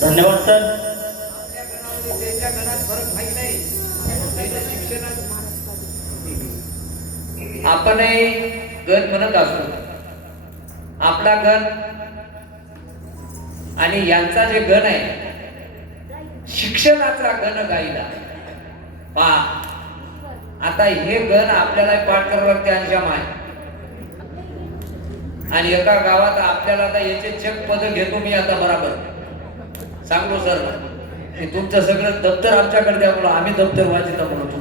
धन्यवाद सर. आपणही गण म्हणत असतो आपला गण आणि यांचा जे गण आहे शिक्षणाचा गण गायला पा आता हे गण आपल्याला पाठ करावं लागते अंजाम आहे आणि एका गावात आपल्याला आता याचे चक पद घेतो मी आता बरोबर सांगलो सर की तुमचं सगळं दप्तर आमच्याकडे द्या म्हणून आम्ही दप्तर वाचिता म्हणून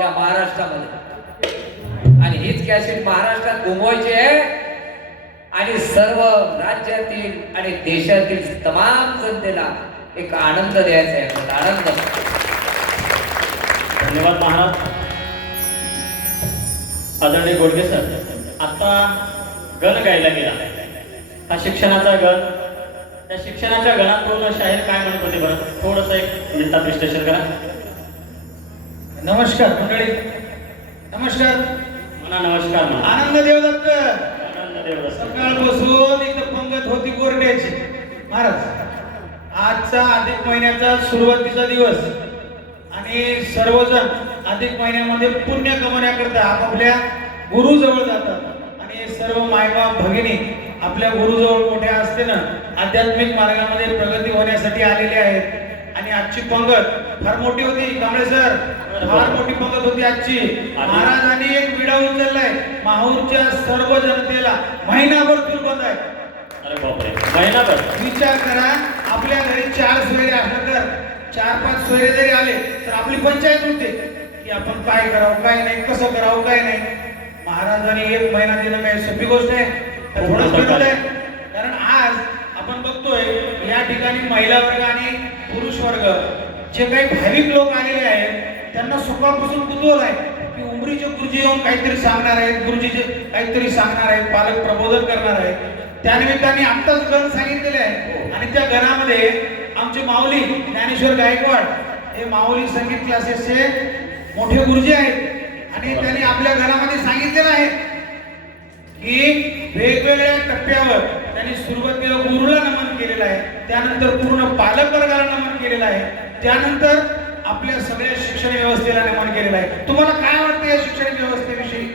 या महाराष्ट्रामध्ये. आणि हीच कॅसेट महाराष्ट्रात घुमवायची आहे आणि सर्व राज्यातील आणि देशातील तमाम जनतेला एक आनंद द्यायचा आहे. आनंद. धन्यवाद महाराज. आदरणीय गोडगे सर, आता गण गायला गेला. हा शिक्षणाचा गण. त्या शिक्षणाच्या गणातून शाहीर काय म्हणत होते बरं? थोडंसं एक मिनिटात विश्लेषण करा. नमस्कार मंडळी, नमस्कार. म्हणा नमस्कार म्हणा. आनंद देवदत्त. आनंद देवदत्त. सकाळपासून इथं पंगत होती कोरड्याची. महाराज, आजचा अधिक महिन्याचा सुरुवातीचा दिवस आणि सर्वजण अधिक महिन्यामध्ये पुण्य कमवण्याकरता आपापल्या गुरुजवळ जातात आणि सर्व मायबाप भगिनी आपल्या गुरुजवळ मोठ्या असतेनं आध्यात्मिक मार्गामध्ये प्रगती होण्यासाठी आलेले आहेत. आणि आजची पंगत फार मोठी होती. कांबळे सर, फार मोठी पंगत होती आजची. महाराजांनी एक विडा उचललाय. माहूरच्या सर्व जनतेला महिनाभर चूल आहे. अरे बापरे, महिनाभर. विचार करा, आपल्या घरी 4 सोयरे असलं तर 4-5 सोयरे जरी आले तर आपली पंचायत होते की आपण काय करावं काय नाही, कसं करावं काय नाही. महाराजांनी 1 महिना दिलं काय सोपी गोष्ट आहे? तर थोडंच गरज आहे. कारण आज आपण बघतोय या ठिकाणी महिला वर्ग आणि पुरुष वर्ग जे काही भाविक लोक आलेले आहेत त्यांना सकाळपासून कुतूहल आहे की उमरीचे गुरुजी येऊन काहीतरी सांगणार आहेत, गुरुजीचे काहीतरी सांगणार आहेत, पालक प्रबोधन करणार आहेत. त्यानिमित्ताने आत्ताच गण सांगितलेले आहे आणि त्या गणामध्ये आमचे माऊली ज्ञानेश्वर गायकवाड हे माऊली संगीत क्लासेसचे मोठे गुरुजी आहेत आणि त्यांनी आपल्या गणामध्ये सांगितलेलं आहे की वेगवेगळ्या टप्प्यावर त्यांनी सुरुवातीला गुरुला नमन केलेलं आहे, त्यानंतर पूर्ण पालक वर्गाला नमन केलेलं आहे, त्यानंतर आपल्या सगळ्या शिक्षण व्यवस्थेला नमन केलेलं आहे. तुम्हाला काय वाटतं या शिक्षण व्यवस्थेविषयी?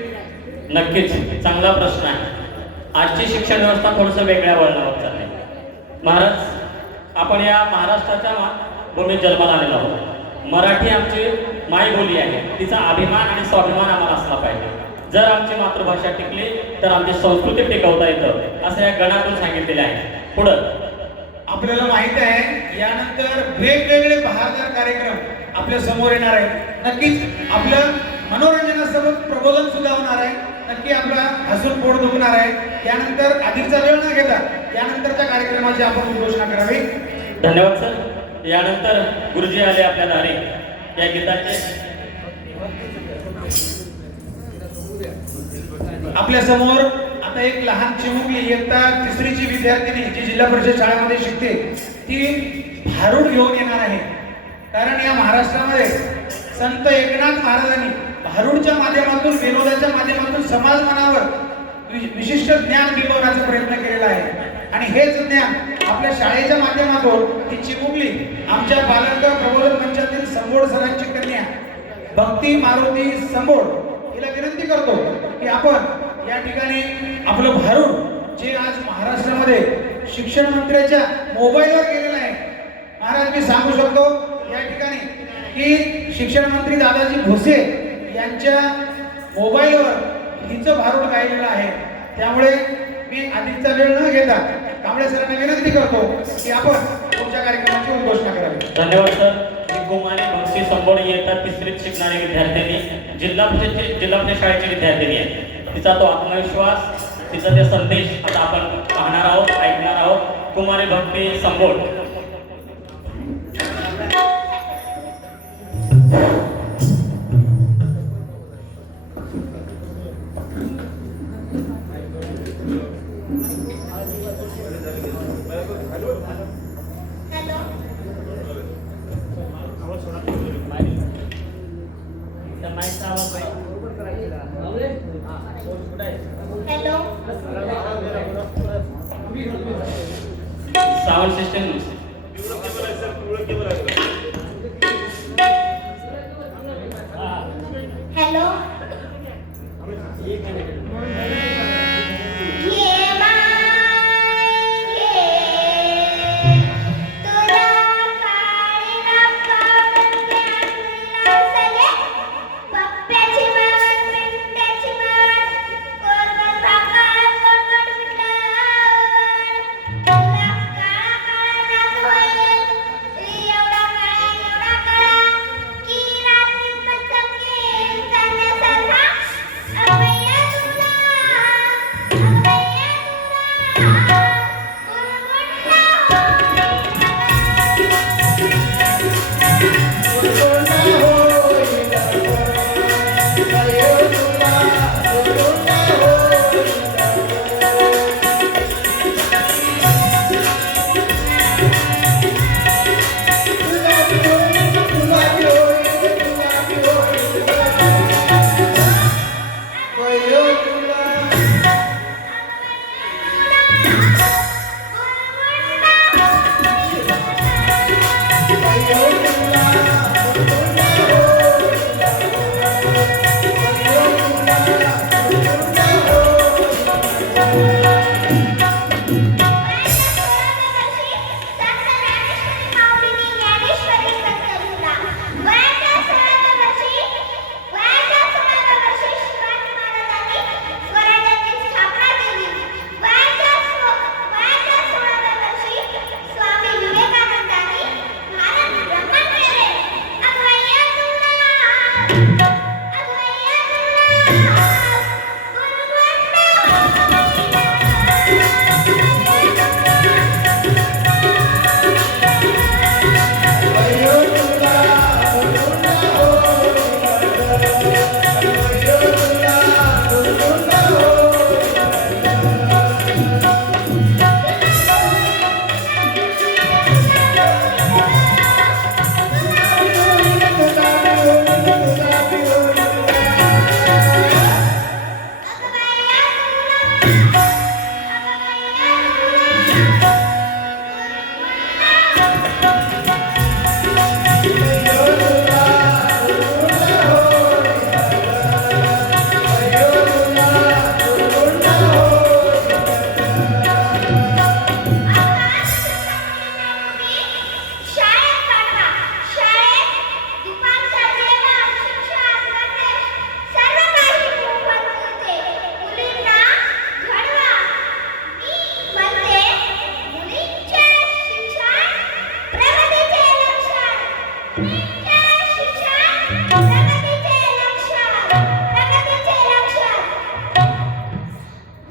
नक्कीच चांगला प्रश्न आहे. आजची शिक्षण व्यवस्था थोडंसं वेगळ्या वळणावर चालली. महाराज, आपण या महाराष्ट्राच्या भूमीत जन्माला आलेलो आहोत. मराठी आमची मायबोली आहे. तिचा अभिमान आणि स्वाभिमान आम्हाला असला पाहिजे. जर आमची मातृभाषा टिकली तर आमची संस्कृती टिकवता येतं असं या गणातून सांगितलेलं आहे. पुढं आपल्याला माहित आहे यानंतर वेगवेगळे बहारदार कार्यक्रम आपल्या समोर येणार आहेत. नक्कीच आपलं मनोरंजनासोबत प्रबोधन सुद्धा होणार आहे. नक्की आपला हसून पोट दुखणार आहे. यानंतर अधिकचा वेळ न घेता यानंतरच्या कार्यक्रमाची आपण घोषणा करावी. धन्यवाद सर. यानंतर गुरुजी आले आपल्या दारी. या गीताचे आपल्या समोर आता एक लहान चिमुकली इयत्ता 3रीची विद्यार्थिनी जी जिल्हा परिषद शाळेमध्ये शिकते ती भारूड घेऊन येणार आहे. कारण या महाराष्ट्रामध्ये संत एकनाथ महाराजांनी भारूडच्या माध्यमातून, विनोदाच्या माध्यमातून समाज मनावर विशिष्ट ज्ञान बिंबवण्याचा प्रयत्न केलेला आहे. आणि हेच ज्ञान आपल्या शाळेच्या माध्यमातून ही चिमुकली आमच्या बालक प्रबोधन मंचातील संबोड सरांची कन्या भक्ती मारुती संबोड हिला विनंती करतो की आपण या ठिकाणी आपलं भारूड जे आज महाराष्ट्रामध्ये शिक्षण मंत्र्याच्या मोबाईलवर गेलेलं आहे. महाराज, मी सांगू शकतो या ठिकाणी की शिक्षण मंत्री दादाजी भुसे यांच्या मोबाईलवर हिचं भारूड गायलेलं आहे. त्यामुळे मी अधिकचा वेळ न घेता कांबळे सरांना विनंती करतो की आपण पुढच्या कार्यक्रमाची घोषणा करावी. धन्यवाद सर. कुमारी भक्ती संबोड इयत्ता 3रीत शिकणारी विद्यार्थिनी जिल्हा परिषद शाळेची विद्यार्थिनी आहे. तिचा तो आत्मविश्वास, तिचा ते संदेश आता आपण पाहणार आहोत, ऐकणार आहोत. कुमारी भक्ती संबोड. Hello. साउंड सिस्टम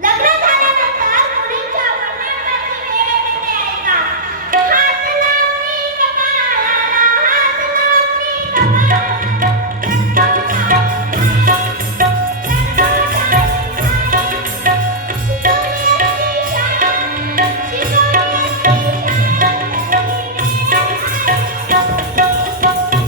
लग्न झाल्यानंतर मुलींच्या वडिलांवरती वेळ येते आहे का? हात लावणी कपाळाला, हात लावणी कपाळाला. शिकवली असती शाळा, शिकवली असती शाळा.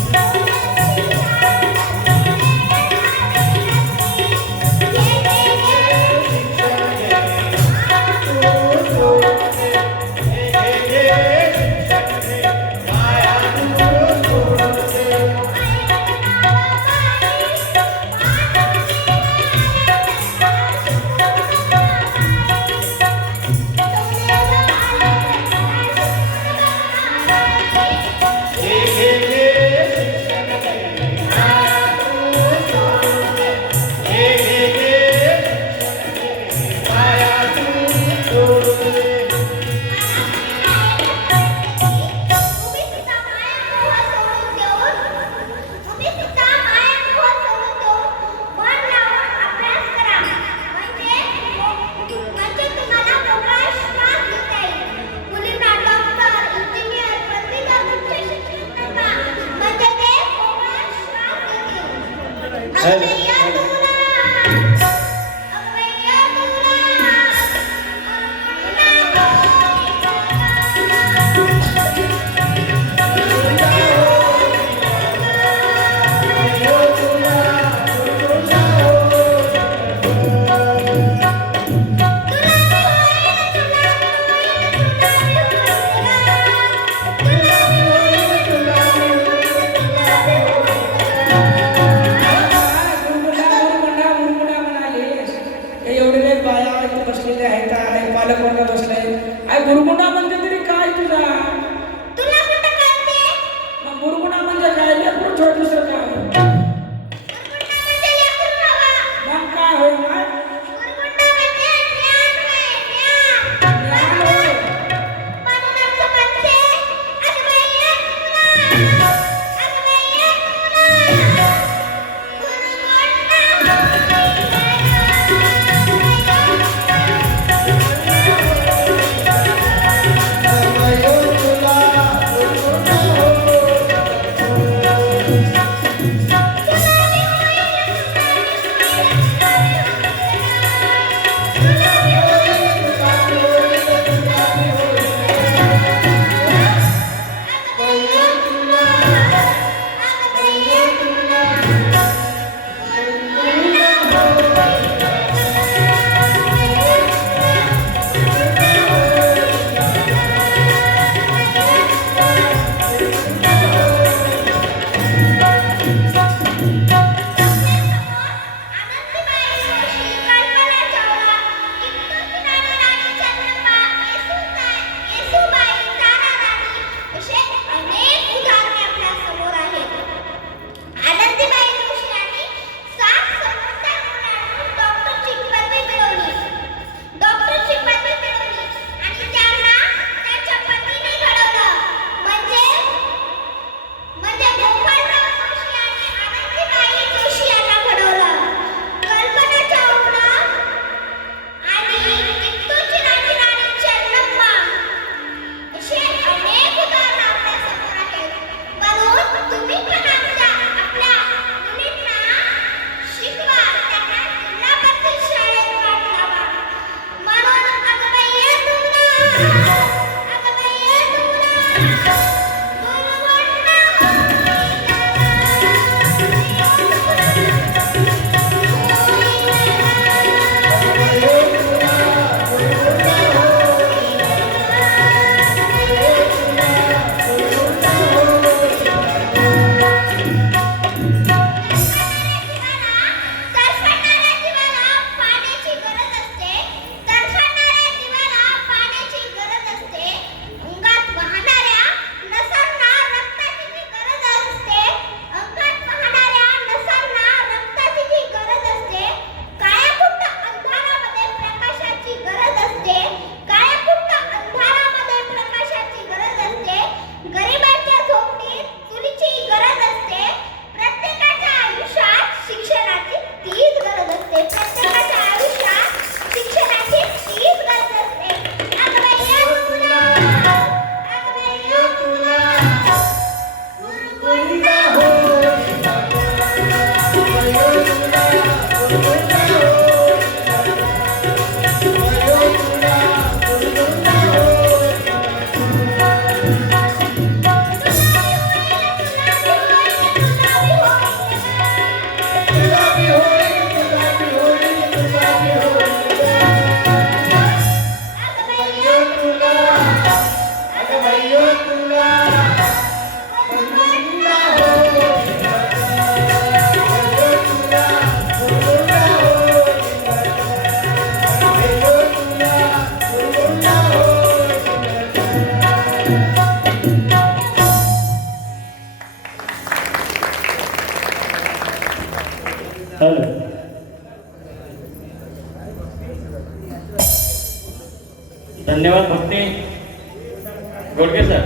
Okay sir.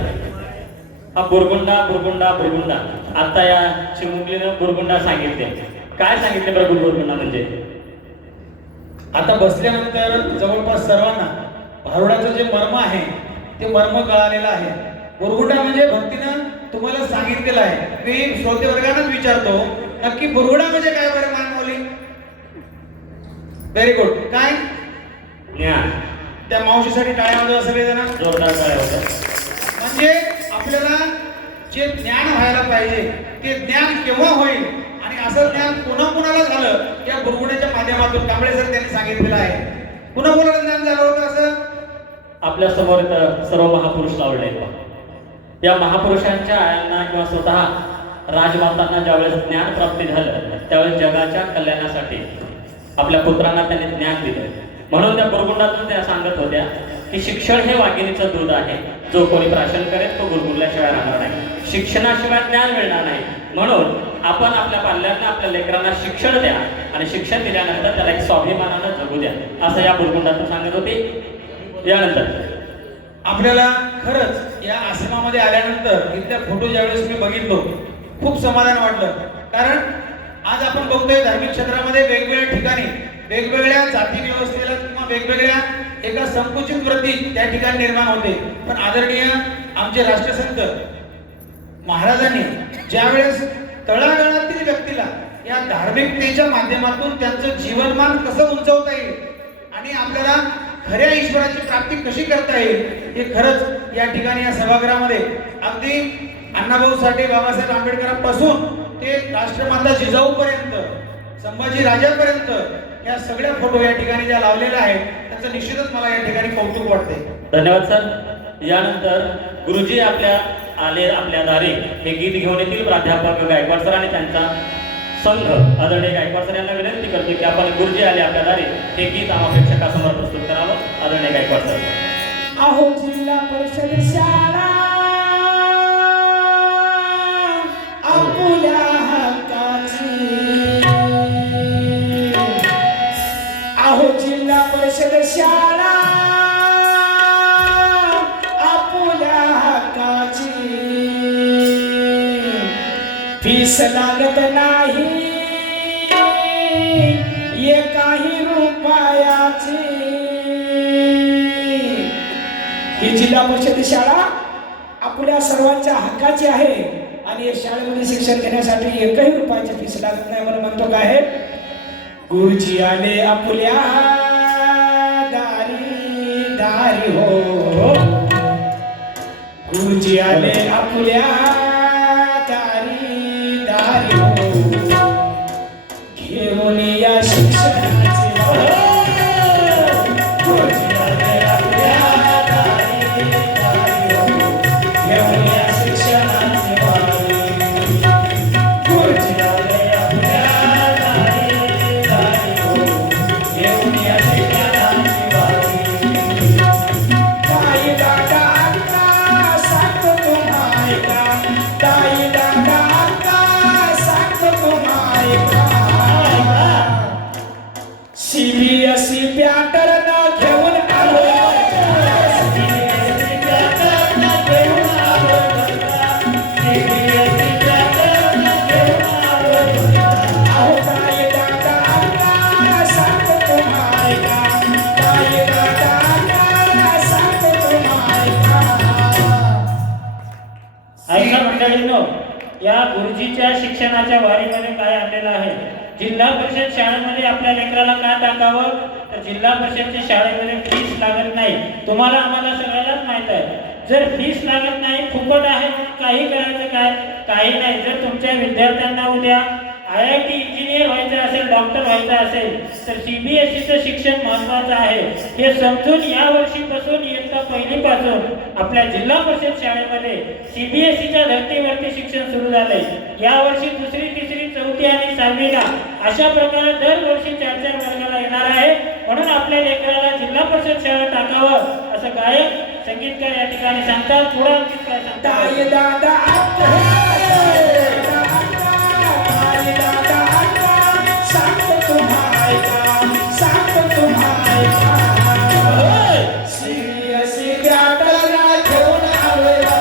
हा बुरगुंडा बुरगुंडा बुरगुंडा आता या चिमुकलीनं बुरगुंडा सांगितले. काय सांगितले बरं बुरगुंडा म्हणजे? आता बसल्यानंतर जवळपास सर्वांना भारुडाचं जे मर्म आहे ते मर्म कळालेलं आहे. बुरगुंडा म्हणजे भक्तीनं तुम्हाला सांगितलेलं आहे. मी श्रोते वर्गानंच विचारतो, नक्की बुरगुंडा म्हणजे काय बरं मानवली? Very good. काय ज्ञान. त्या मावशीसाठी टाळ्या वाजवा सगळेजण. जोरदार टाळ्या होत्या. म्हणजे आपल्याला जे ज्ञान व्हायला पाहिजे ते ज्ञान केव्हा होईल आणि असं ज्ञान पुन्हा कुणाला झालं या बुरगुड्याच्या माध्यमातून कांबळे सर त्यांनी सांगितलेलं आहे. पुन्हा कुणाला ज्ञान झालं होतं असं? आपल्या समोर इथं सर्व महापुरुष लावले. या महापुरुषांच्या आयांना किंवा स्वतः राजमातांना ज्यावेळेस ज्ञान प्राप्ती झालं त्यावेळेस जगाच्या कल्याणासाठी आपल्या पुत्रांना त्यांनी ज्ञान दिलं. म्हणून त्या बुरगुंडातून त्या सांगत होत्या की शिक्षण हे वाघिणीचं दूध आहे. जो कोणी प्राशन करेल तो गुरगुरल्याशिवाय राहणार नाही. शिक्षणाशिवाय ज्ञान मिळणार नाही. म्हणून आपण आपल्या पाल्यांना आपल्या लेकरांना शिक्षण द्या आणि शिक्षण दिल्यानंतर त्याला एक स्वाभिमानानं जगू द्या असं या बुरगुंडातून सांगत होते. यानंतर आपल्याला खरंच या आश्रमामध्ये आल्यानंतर इथल्या फोटो ज्यावेळेस मी बघितलो खूप समाधान वाटलं. कारण आज आपण बघतोय धार्मिक क्षेत्रामध्ये वेगवेगळ्या ठिकाणी वेगवेगळ्या जाती व्यवस्थेला किंवा वेगवेगळ्या एका संकुचित वृत्ती त्या ठिकाणी निर्माण होते. पण आदरणीय आमचे राष्ट्रसंत महाराजांनी ज्यावेळेस तळागाळातील व्यक्तीला या धार्मिकतेच्या माध्यमातून त्यांचं जीवनमान कसं उंचवता येईल आणि आपल्याला खऱ्या ईश्वराची प्राप्ती कशी करता येईल हे खरंच या ठिकाणी या सभागृहामध्ये अगदी अण्णाभाऊ साठे बाबासाहेब आंबेडकरांपासून ते राष्ट्रमाता जिजाऊपर्यंत संभाजी राजापर्यंत या सगळ्या फोटो या ठिकाणी ज्या लावलेल्या आहेत त्याचं निश्चितच मला या ठिकाणी कौतुक वाटते. धन्यवाद सर. यानंतर गुरुजी आपल्या दारी हे गीत घेऊन येतील. प्राध्यापक गायकवाड सर आणि त्यांचा संघ आदरणीय गायकवाड सर यांना विनंती करतो की आपण गुरुजी आले आपल्या दारी हे गीत आम्हा प्रेक्षकासमोर प्रस्तुत करावं. आदरणीय गायकवाड सर. अहो जिल्हा परिषद शाळा आपुल्या हक्काची. अहो जिल्हा परिषद शाळा आपुल्या हक्काची. फीस लागत नाही एकाही रुपयाची. ही जिल्हा परिषद शाळा आपल्या सर्वांच्या हक्काची आहे आणि या शाळेमध्ये शिक्षण घेण्यासाठी एकही रुपयाची फीस लागत नाही. म्हणून म्हणतो काय, गुरुजी आले आपल्या दारी दारी हो. गुरुजी आले आपल्या दारी दारी हो. घेऊन या शिक्षणाचे गुरुजी आले आपल्या दारी दारी हो. घेऊन या शिक्षणाचे गुरुजी आले आपल्या दारी दारी हो. घेऊन या शिक्षणाचे ताई दादा अक्का सांगतो तुम्हा ऐका. ताई दादा अक्का सांगतो तुम्हा ऐका. CBSE पॅटर्न घेऊन आलो. CBSE पॅटर्न घेऊन आलो. CBSE पॅटर्न घेऊन आलो. अहो ताई दादा अक्का सांगतो तुम्हा ऐका. ताई दादा अक्का सांगतो तुम्हा ऐका. ऐका मंडळींनो, या गुरुजीच्या शिक्षणाच्या वारीमध्ये काय आलेलं आहे. जिल्हा परिषद शाळेमध्ये आपल्या लेकराला काय टाकावं तर जिल्हा परिषदच्या शाळेमध्ये फीस लागत नाही. तुम्हाला आम्हाला सगळ्यालाच माहित आहे. जर फीस लागत नाही, फुकट आहे, काही करायचं काय काही नाही. जर तुमच्या विद्यार्थ्यांना उद्या IIT इंजिनियर व्हायचं असेल, डॉक्टर व्हायचं असेल तर CBSEचं शिक्षण महत्त्वाचं आहे हे समजून या वर्षीपासून इयत्ता पहिलीपासून आपल्या जिल्हा परिषद शाळेमध्ये CBSEच्या धर्तीवरती शिक्षण सुरू झालंय. यावर्षी दुसरी, तिसरी, चौथी आणि 6वीला अशा प्रकारे दरवर्षी 4-4 वर्गाला येणार आहे. म्हणून आपल्या लेकराला जिल्हा परिषद शाळेत टाकावं असं गायक संगीतकार या ठिकाणी सांगतात. पुढे आणखी काय सांगतात. ताई दादा अक्का ताई दादा अक्का सांगतो तुम्हा ऐका. सांगतो तुम्हा ऐका. CBSE पॅटर्न घेऊन आलोय.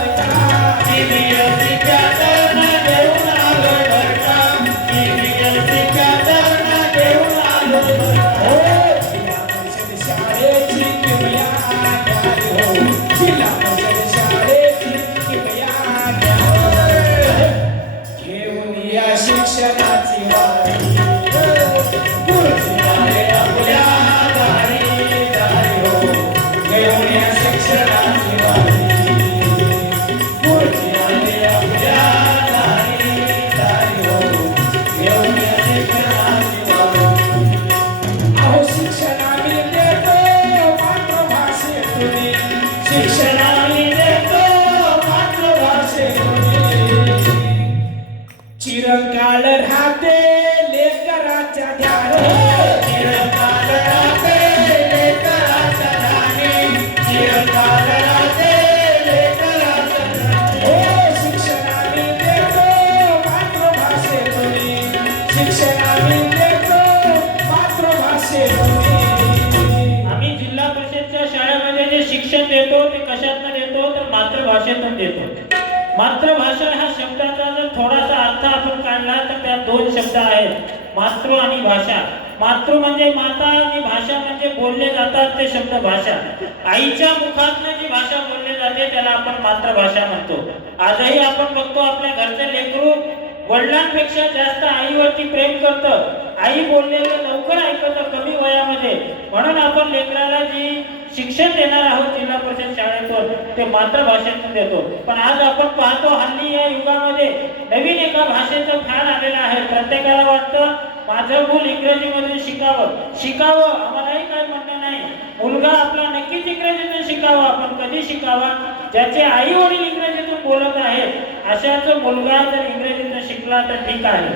आपण देतो. मातृभाषा ह्या शब्दाचा जर थोडासा अर्थ आपण काढला तर त्यात दोन शब्द आहेत, मातृ आणि भाषा. मातृ म्हणजे माता आणि भाषा म्हणजे बोलले जातात ते शब्द भाषा. आईच्या मुखातनं जी भाषा बोलली जाते त्याला आपण मातृभाषा म्हणतो. आजही आपण बघतो आपल्या घरचे लेकरू वडिलांपेक्षा जास्त आईवरती प्रेम करतं. आई बोललेलं लवकर ऐकतं कमी वयामध्ये. म्हणून आपण लेकराला जी शिक्षण देणार आहोत जिल्हा परिषद शाळेतून ते मातृभाषेतून देतो. पण आज आपण पाहतो हल्ली या युगामध्ये नवीन एका भाषेचं फॅड आलेलं आहे. प्रत्येकाला वाटतं माझं मूल इंग्रजीमधून शिकावं. आम्हालाही काय म्हणणं नाही, मुलगा आपला नक्कीच इंग्रजीतून शिकावा, पण कधी शिकावा, ज्याचे आई वडील इंग्रजीतून बोलत आहेत अशाच मुलगा जर इंग्रजीतून शिकला तर ठीक आहे,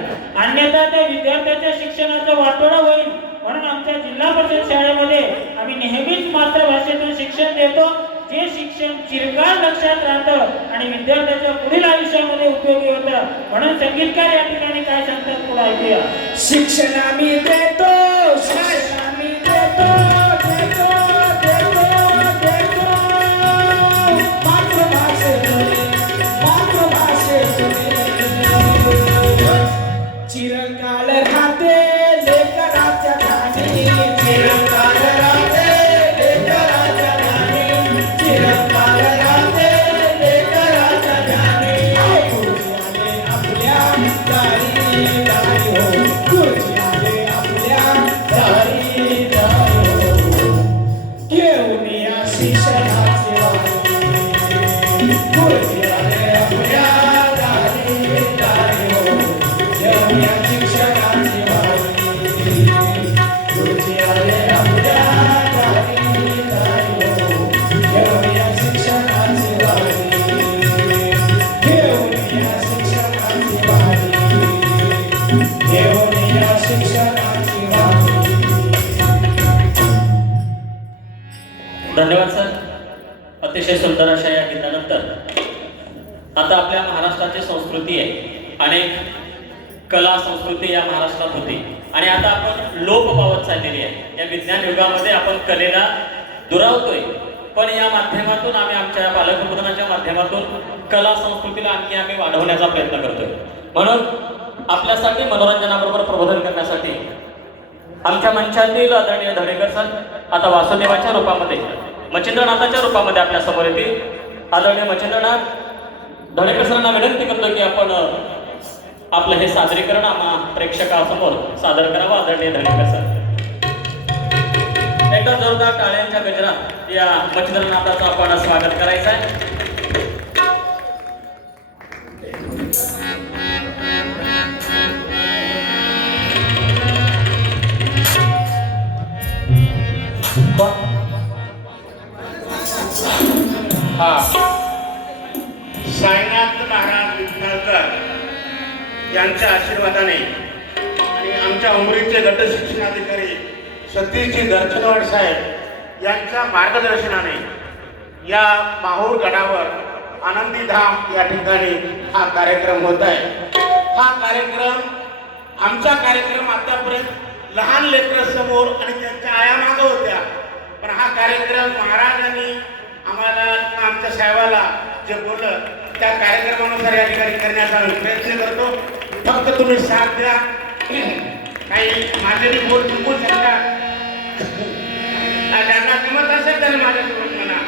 अन्यथा त्या विद्यार्थ्याच्या शिक्षणाचा वाटोळा होईल. म्हणून आमच्या जिल्हा परिषद शाळेमध्ये आम्ही नेहमीच मातृभाषेतून शिक्षण देतो, जे शिक्षण चिरकाल लक्षात राहतं आणि विद्यार्थ्याच्या पुढील आयुष्यामध्ये उपयोगी होतं. म्हणून संगीतकार या ठिकाणी काय सांगतात पुढे ऐकूया. शिक्षण आम्ही देतो, शिक्षण आम्ही देतो, चिरकाल राहते लेकराच्या ठाणी, चिरकाल राहते लेकराच्या ठाणी, चिरकाल राहते लेकराच्या ठाणी. गुरुजी आले आपल्या दारी दारी हो, गुरुजी आले आपल्या दारी दारी हो, घेऊन या शिक्षणाची वारी. गुरुजी आले आपल्या दारी दारी हो, घेऊन या शिक्षणाची वारी. गुरुजी आले आपल्या दारी दारी हो, घेऊन या शिक्षणाची वारी. घेऊन या शिक्षणाची वारी, घेऊन या शिक्षणाची वारी. धन्यवाद सर. अतिशय सुंदर अशा या गीतानंतर आता आपल्या महाराष्ट्राची संस्कृती आहे, अनेक कला संस्कृती या महाराष्ट्रात होती आणि आता आपण लोप पावत चाललेली आहे. या विज्ञान युगामध्ये आपण कलेला दुरावतोय, पण या माध्यमातून आम्ही आमच्या बालप्रबोधनाच्या माध्यमातून कला संस्कृतीला आणखी आम्ही वाढवण्याचा प्रयत्न करतोय. म्हणून आपल्यासाठी मनोरंजनाबरोबर प्रबोधन करण्यासाठी आमच्या मंचातील आदरणीय धडेकर सर आता वासुदेवाच्या रूपामध्ये मच्छिंद्रनाथाच्या रूपामध्ये आपल्या समोर येतील. आदरणीय मच्छिंद्रनाथ धडेकर सरांना विनंती करतो की आपण आपलं हे सादरीकरण आम्हा प्रेक्षकासमोर सादर करावं. आदरणीय धडेकर सर एकदा जोरदार टाळ्यांच्या गजरात या मच्छिंद्रनाथाचं आपण स्वागत करायचं आहे. साईनाथ महाराज विठ्ठलकर यांच्या आशीर्वादाने आणि आमच्या उमरीचे गट शिक्षणाधिकारी सतीशजी दर्शनवाड साहेब यांच्या मार्गदर्शनाने या माहूर गडावर आनंदी धाम या ठिकाणी हा कार्यक्रम होत आहे. हा कार्यक्रम आमचा कार्यक्रम आतापर्यंत लहान लेकरांसमोर आणि त्यांच्या आयामागं होत्या, पण हा कार्यक्रम महाराजांनी आम्हाला आमच्या साहेबाला जे बोललं त्या कार्यक्रमानुसार या ठिकाणी करण्याचा आम्ही प्रयत्न करतो. फक्त तुम्ही साथ द्या. काही माझे बोल चुकू शकता, ज्यांना जमत असेल त्याने माझ्यासोबत म्हणा.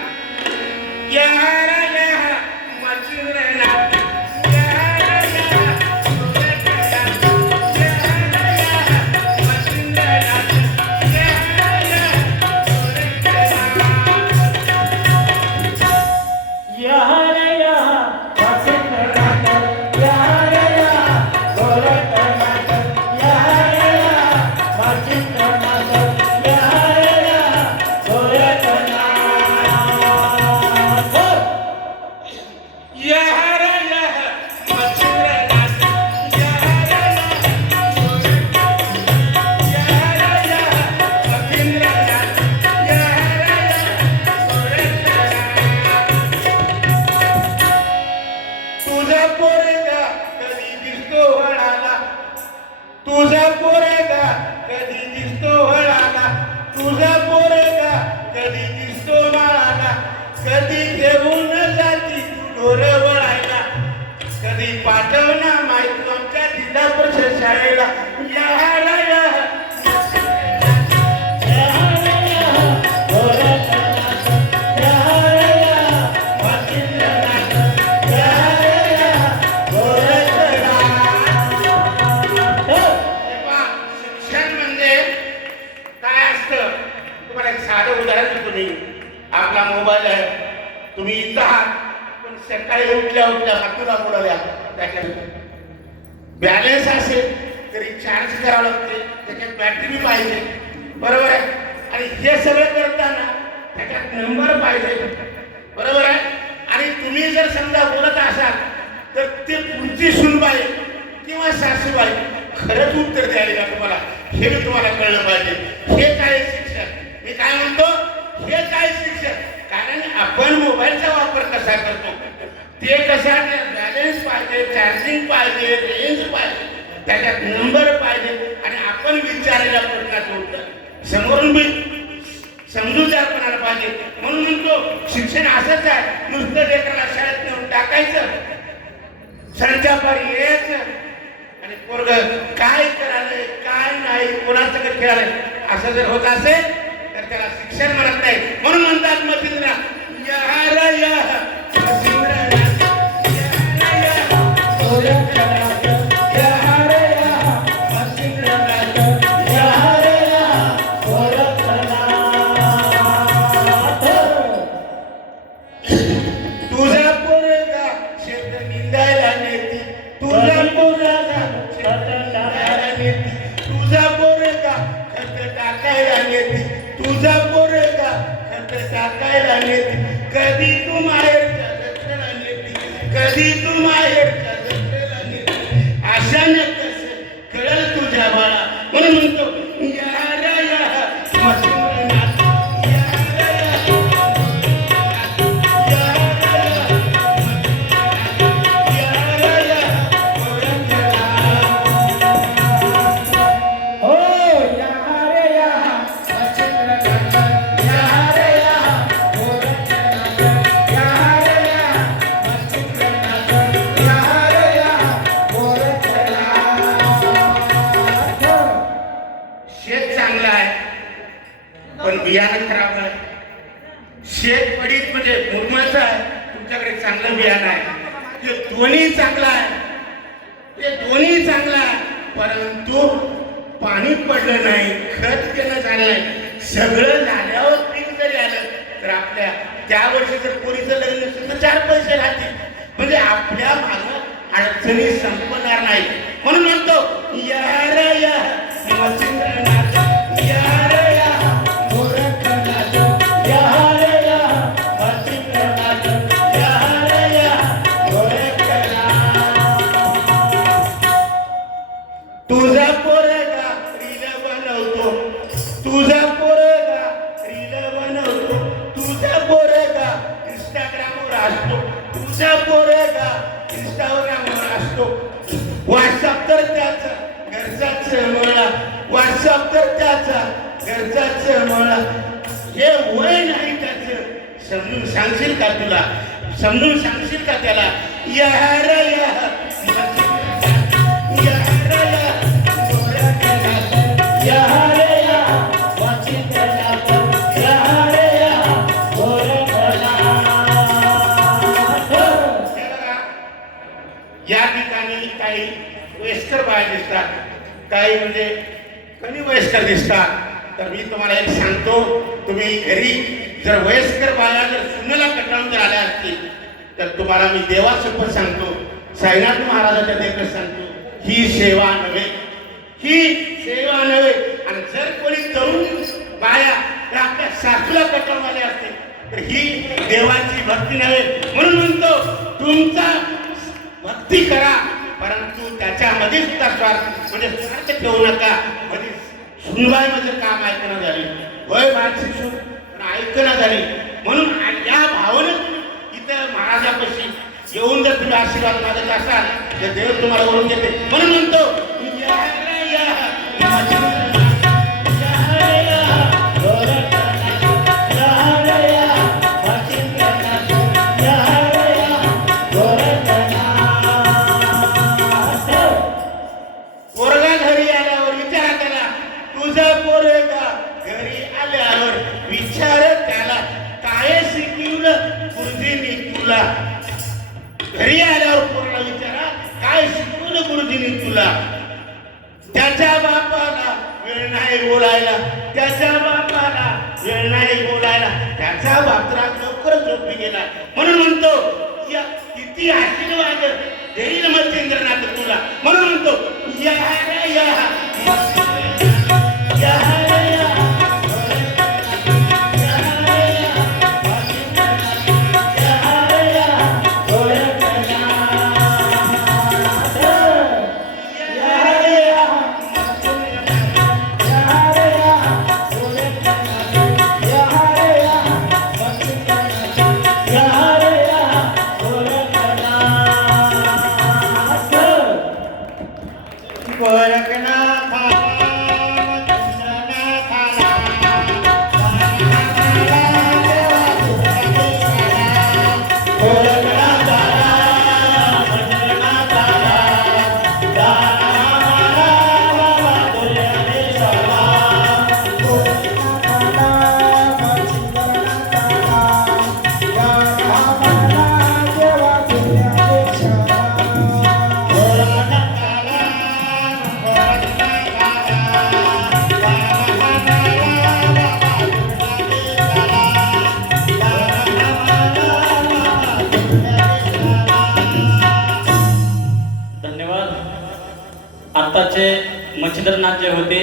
पाठव ना माहिती आमच्या जिल्हा परिषद शाळेला या रे या. तेव्हा शिक्षण म्हणजे काय असतं तुम्हाला एक साधं उदाहरण देतो मी. आपला मोबाईल आहे, तुम्ही इथं आहात पण सकाळी उठल्या उठल्या हातूला बोलावल्या त्याच्यात बॅलन्स असेल तरी चार्ज करावं लागते, त्याच्यात बॅटरी पाहिजे, बरोबर आहे. आणि हे सगळं करताना त्याच्यात नंबर पाहिजे, बरोबर आहे. आणि तुम्ही जर समजा बोलत असाल तर ते पुढची सुनबाई किंवा सासूबाई खरंच उत्तर द्यायला का तुम्हाला हे मी तुम्हाला कळलं पाहिजे. हे काय शिक्षण, मी काय म्हणतो हे काय शिक्षण. कारण आपण मोबाईलचा वापर कसा करतो ते कसा, बॅलन्स पाहिजे, चार्जिंग पाहिजे, रेंज पाहिजे, त्याच्यात नंबर पाहिजे. आणि आपण विचारायला प्रश्नाचं उत्तर समोरून मी समजूतदारपणाला पाहिजे. म्हणून म्हणतो शिक्षण असंच आहे, नुसतं लेकराला शाळेत नेऊन टाकायचं, संध्याकाळी यायचं आणि पोरग काय करायलंय काय नाही कोणाचं खेळालंय असं जर होत असेल तर त्याला शिक्षण म्हणत नाही. म्हणून म्हणतात मच्छिंद्र या रे या, मच्छिंद्र तुझा पोरगा शेत निंदायला नेती, तुझा पोरगा शेत निंदायला नेती, तुझा पोरगा खत टाकायला नेती, तुझा पोरगा खत टाकायला नेती. कधी तू माहेरच्या जत्रेला नेती, कधी तू माहेरच्या जत्रेला नेती. अशानं कसं कळलं तुझ्या बाळा. म्हणून म्हणतो या रे या मच्छिंद्रनाथ, या रे या, या रे या, हो या रे या मच्छिंद्रनाथ, या रे या गोरखनाथ, या रे या मच्छिंद्रनाथ, या रे या गोरखनाथ. शेत चांगलं आहे पण बियाणं खराब आहे. शेत पडीत म्हणजे मुरमाचं आहे, तुमच्याकडे चांगलं बियाणं आहे. ते दोन्ही चांगलं आहे, ते दोन्ही चांगलं आहे, परंतु पाणी पडलं नाही, खत केलं झालं नाही. सगळं झाल्यावर पीक जरी आलं तर आपल्या त्या वर्षी जर पोरीचं लग्न असेल तर 4 पैसे राहतील. म्हणजे आपल्या मागं अडचणी संपणार नाही. म्हणून म्हणतो या रे या मच्छिंद्रनाथ, या रे या गोरखनाथ, या रे या मच्छिंद्रनाथ, या रे या गोरखनाथ. तुझा पोरगा रील बनवतो, तुझा पोरगा रील बनवतो, तुझा पोरगा इंस्टाग्रामवर असतो, तुझा पोरगा इंस्टाग्रामवर असतो. व्हॉट्सअप तर त्याचा घरचाच मुळा, व्हॉट्सअप तर त्याचा घरचाच मुळा. हे वय नाही त्याचं, समजून सांगशील का तुला, समजून सांगशील का त्याला. या रे या या रे या गोरखनाथ, या रे या मच्छिंद्रनाथ, या रे या गोरखनाथ. हे बघा, या ठिकाणी काही वयस्कर बाया दिसतात, काही म्हणजे कमी वयस्कर दिसतात. तर मी तुम्हाला एक सांगतो, तुम्ही घरी जर वयस्कर बाया जर सुनेला कंटाळून जर आल्या असतील तर तुम्हाला मी देवाचं पण सांगतो, साईनाथ महाराजाच्या देखत सांगतो, ही सेवा नव्हे, ही सेवा नव्हे. आणि जर कोणी तरुण बाया त्या आपल्या सासूला कंटाळून आल्या असतील तर ही देवाची भक्ती नव्हे. म्हणून म्हणतो तुमचा भक्ती करा परंतु त्याच्यामध्ये सुद्धा स्वार्थ म्हणजे स्वार्थ ठेवू नका. म्हणजे सुनबाई म्हणजे काम ऐकणं झाली, वय मानसिक सुख ऐकणं झाली. म्हणून या भावनेतून इथं महाराजापाशी येऊन जर तुम्ही आशीर्वाद मागत असाल तर देव तुम्हाला वरून देते. म्हणून म्हणतो या रे या मच्छिंद्रनाथ, या रे या गोरखनाथ, या रे या मच्छिंद्रनाथ, या रे या गोरखनाथ. काय शिकवलं गुरुजींनी तुला? त्याच्या बापाला वेळ नाही बोलायला, त्याच्या बापाला वेळ नाही बोलायला, त्याचा बाप लवकर झोपी गेला. म्हणून म्हणतो या किती आशीर्वाद देईल मच्छिंद्रनाथ तुला. म्हणून म्हणतो या रे या, या रे या. आत्ताचे मच्छिंद्रनाथ जे होते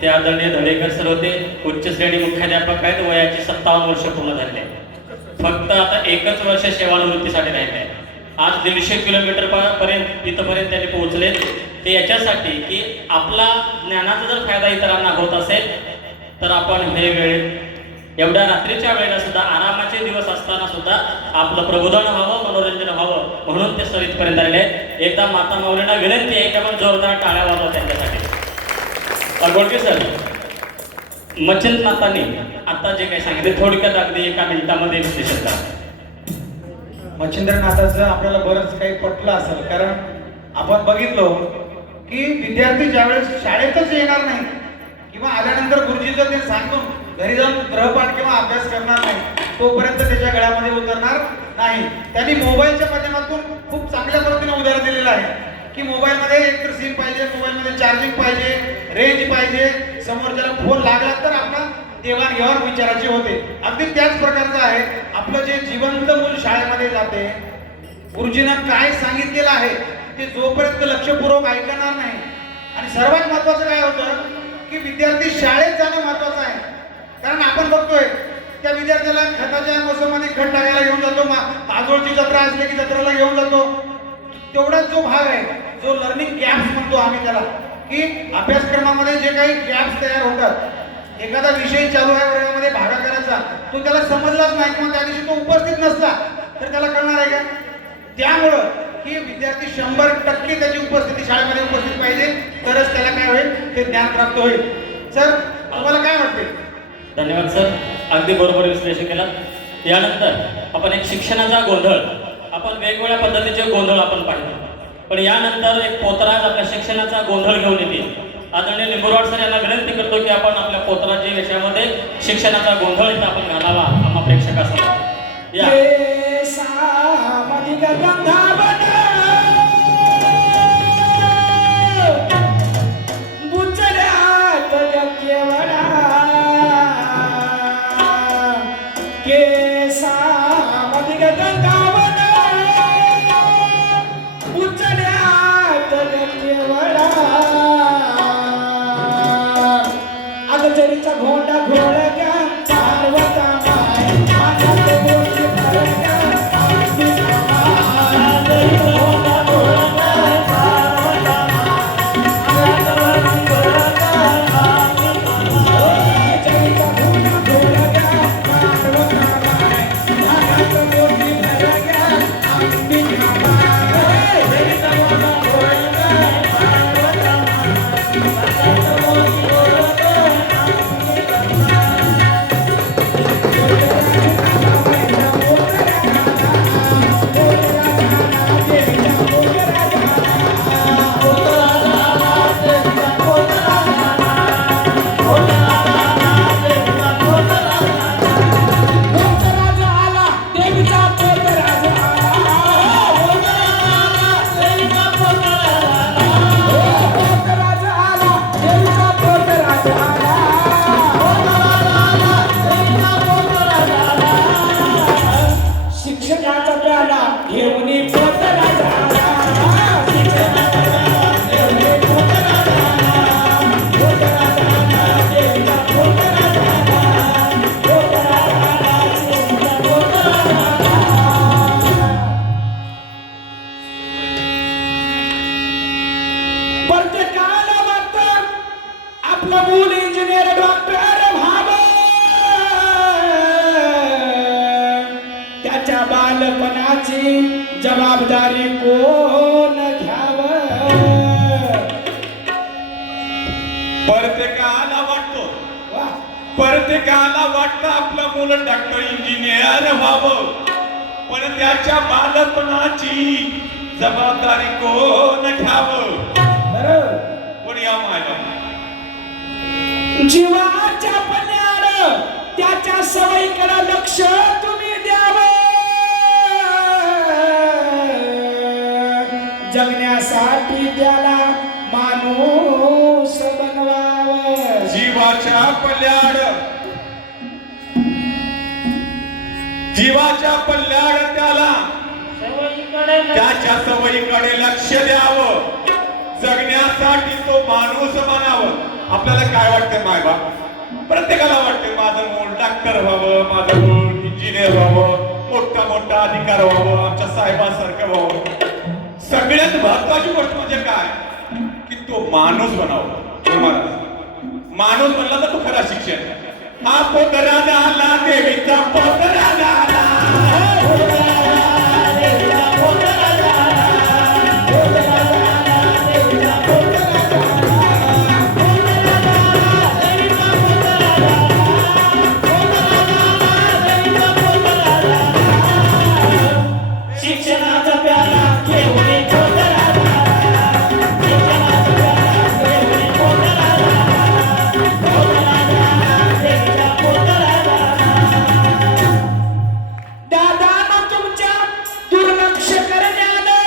ते आदरणीय धडेकर सर होते, उच्च श्रेणी मुख्याध्यापक आहेत, वयाची 57 वर्ष पूर्ण झाले. फक्त आता एकच वर्ष सेवानिवृत्तीसाठी राहिले. आज 150 किलोमीटर पर्यंत इथपर्यंत त्यांनी पोहोचले. ते याच्यासाठी की आपला ज्ञानाचा जर फायदा इतरांना होत असेल तर आपण हे वेळ एवढ्या रात्रीच्या वेळेला सुद्धा आरामाचे दिवस असताना सुद्धा आपलं प्रबोधन व्हावं, मनोरंजन व्हावं म्हणून ते सर इथपर्यंत आलेले आहेत. एकदा माता माऊलींना विनंती आहे की आपण जोरदार टाळ्या वाजवा त्यांच्यासाठी. गोडके सर, मच्छिंद्रनाथांनी आता जे काही सांगितले थोडक्यात अगदी 1 मिनिटामध्ये विश्लेषण करा. मच्छिंद्रनाथाचं आपल्याला बरंच काही पटलं असेल, कारण आपण बघितलो की विद्यार्थी ज्यावेळेस शाळेतच येणार नाही किंवा आल्यानंतर गुरुजीचं ते सांगून घरी जाऊन ग्रहपाठ किंवा अभ्यास करणार नाही तोपर्यंत त्याच्या गळ्यामध्ये उतरणार नाही. त्यांनी मोबाईलच्या माध्यमातून खूप चांगल्या पद्धतीने उदाहरण दिलेलं आहे की मोबाईलमध्ये एकतर सिम पाहिजे, मोबाईलमध्ये चार्जिंग पाहिजे, रेंज पाहिजे, समोरच्याला फोन लागला तर आपला देवाणघेवाण विचाराची होते. अगदी त्याच प्रकारचं आहे आपलं जे जिवंत मूल शाळेमध्ये जाते, गुरुजीनं काय सांगितलेलं आहे ते जोपर्यंत लक्षपूर्वक ऐकणार नाही. आणि सर्वात महत्वाचं काय होतं की विद्यार्थी शाळेत जाणं महत्वाचं आहे. कारण आपण बघतोय त्या विद्यार्थ्याला खताच्या मोसमामध्ये खत टाकायला घेऊन जातो, आजोळची जत्रा असली की जत्रेला घेऊन जातो. तेवढाच जो भाग आहे, जो लर्निंग गॅप्स म्हणतो आम्ही त्याला, की अभ्यासक्रमामध्ये जे काही गॅप्स तयार होतात, एखादा विषय चालू आहे वर्गामध्ये भागाकाराचा, तो त्याला समजलाच नाही किंवा त्या दिवशी तो उपस्थित नसला तर त्याला कळणार आहे का? त्यामुळं की विद्यार्थी 100% त्याची उपस्थिती शाळेमध्ये उपस्थित पाहिजे, तरच त्याला काय होईल ते ज्ञान प्राप्त होईल. सर, तुम्हाला काय वाटते? धन्यवाद सर, अगदी बरोबर विश्लेषण केलं. यानंतर आपण एक शिक्षणाचा गोंधळ, आपण वेगवेगळ्या पद्धतीचे गोंधळ आपण पाहिजे, पण यानंतर एक पोतराज आपल्या शिक्षणाचा गोंधळ घेऊन येतील. आदरणीय लिंबूरवाड सर यांना विनंती करतो की आपण आपल्या पोतराजी विषयामध्ये शिक्षणाचा गोंधळ इथं आपण घालावा आम्हा प्रेक्षकासमोर. या अगचरीचा घोंडा घोळ घ्या पार्वता माय माझा गोष्टी घोळ घ्या इंजिनियर डॉक्टर व्हावं, त्याच्या बालपणाची जबाबदारी कोण घ्यावं? प्रत्येकाला वाटतो वा, प्रत्येकाला वाटतं आपलं मुलं डॉक्टर इंजिनियर व्हावं, पण त्याच्या बालपणाची जबाबदारी कोण घ्यावं? बरं. कोण या माझ्या जीवाच्या पल्याड त्याच्या सवयीकडे लक्ष तुम्ही द्यावं, जगण्यासाठी त्याला माणूस बनवावं. जीवाच्या पल्याड त्याला सवयीकडे लक्ष त्याच्या सवयीकडे लक्ष द्यावं, जगण्यासाठी तो माणूस बनावं. आपल्याला काय वाटतंय मायबाप? प्रत्येकाला वाटतंय माझं मूल डॉक्टर व्हावं, माझं मूल इंजिनियर व्हावं, मोठा मोठा अधिकार व्हावं, आमच्या साहेबांसारखं व्हावं. सगळ्यात महत्वाची गोष्ट म्हणजे काय की तो माणूस बनावं. माणूस बनला तर तो खरा शिक्षण. हा पोतरा झाला देवीचा पोतरा झाला, शिक्षणाचा प्याला घेऊन दादानं तुमच्या दुर्लक्ष करण्यानं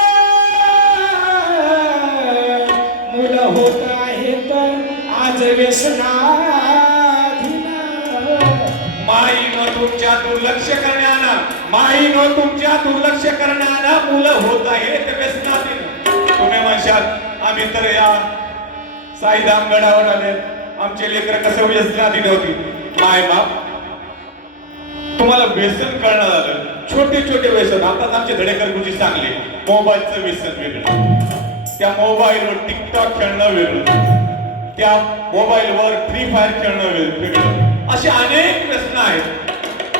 मुलं होत आहेत आज व्यसनाधीन. माईनं तुमच्या दुर्लक्ष करण्यानं मुलं होत आहेत व्यसनाधीन. तुम्ही म्हणशाल आम्ही तर या साईधाम गडावर आले, आमचे लेकर कसं व्यसनाधीन होती. माय बाप तुम्हाला व्यसन कळणार झालं. छोटे छोटे व्यसन आताच आमचे धडेकर गुरुजी सांगले, मोबाईलचं व्यसन वेगळं, त्या मोबाईलवर टिकटॉक खेळणं वेगळं, त्या मोबाईलवर फ्री फायर खेळणं वेगळं, असे अनेक व्यसन आहेत.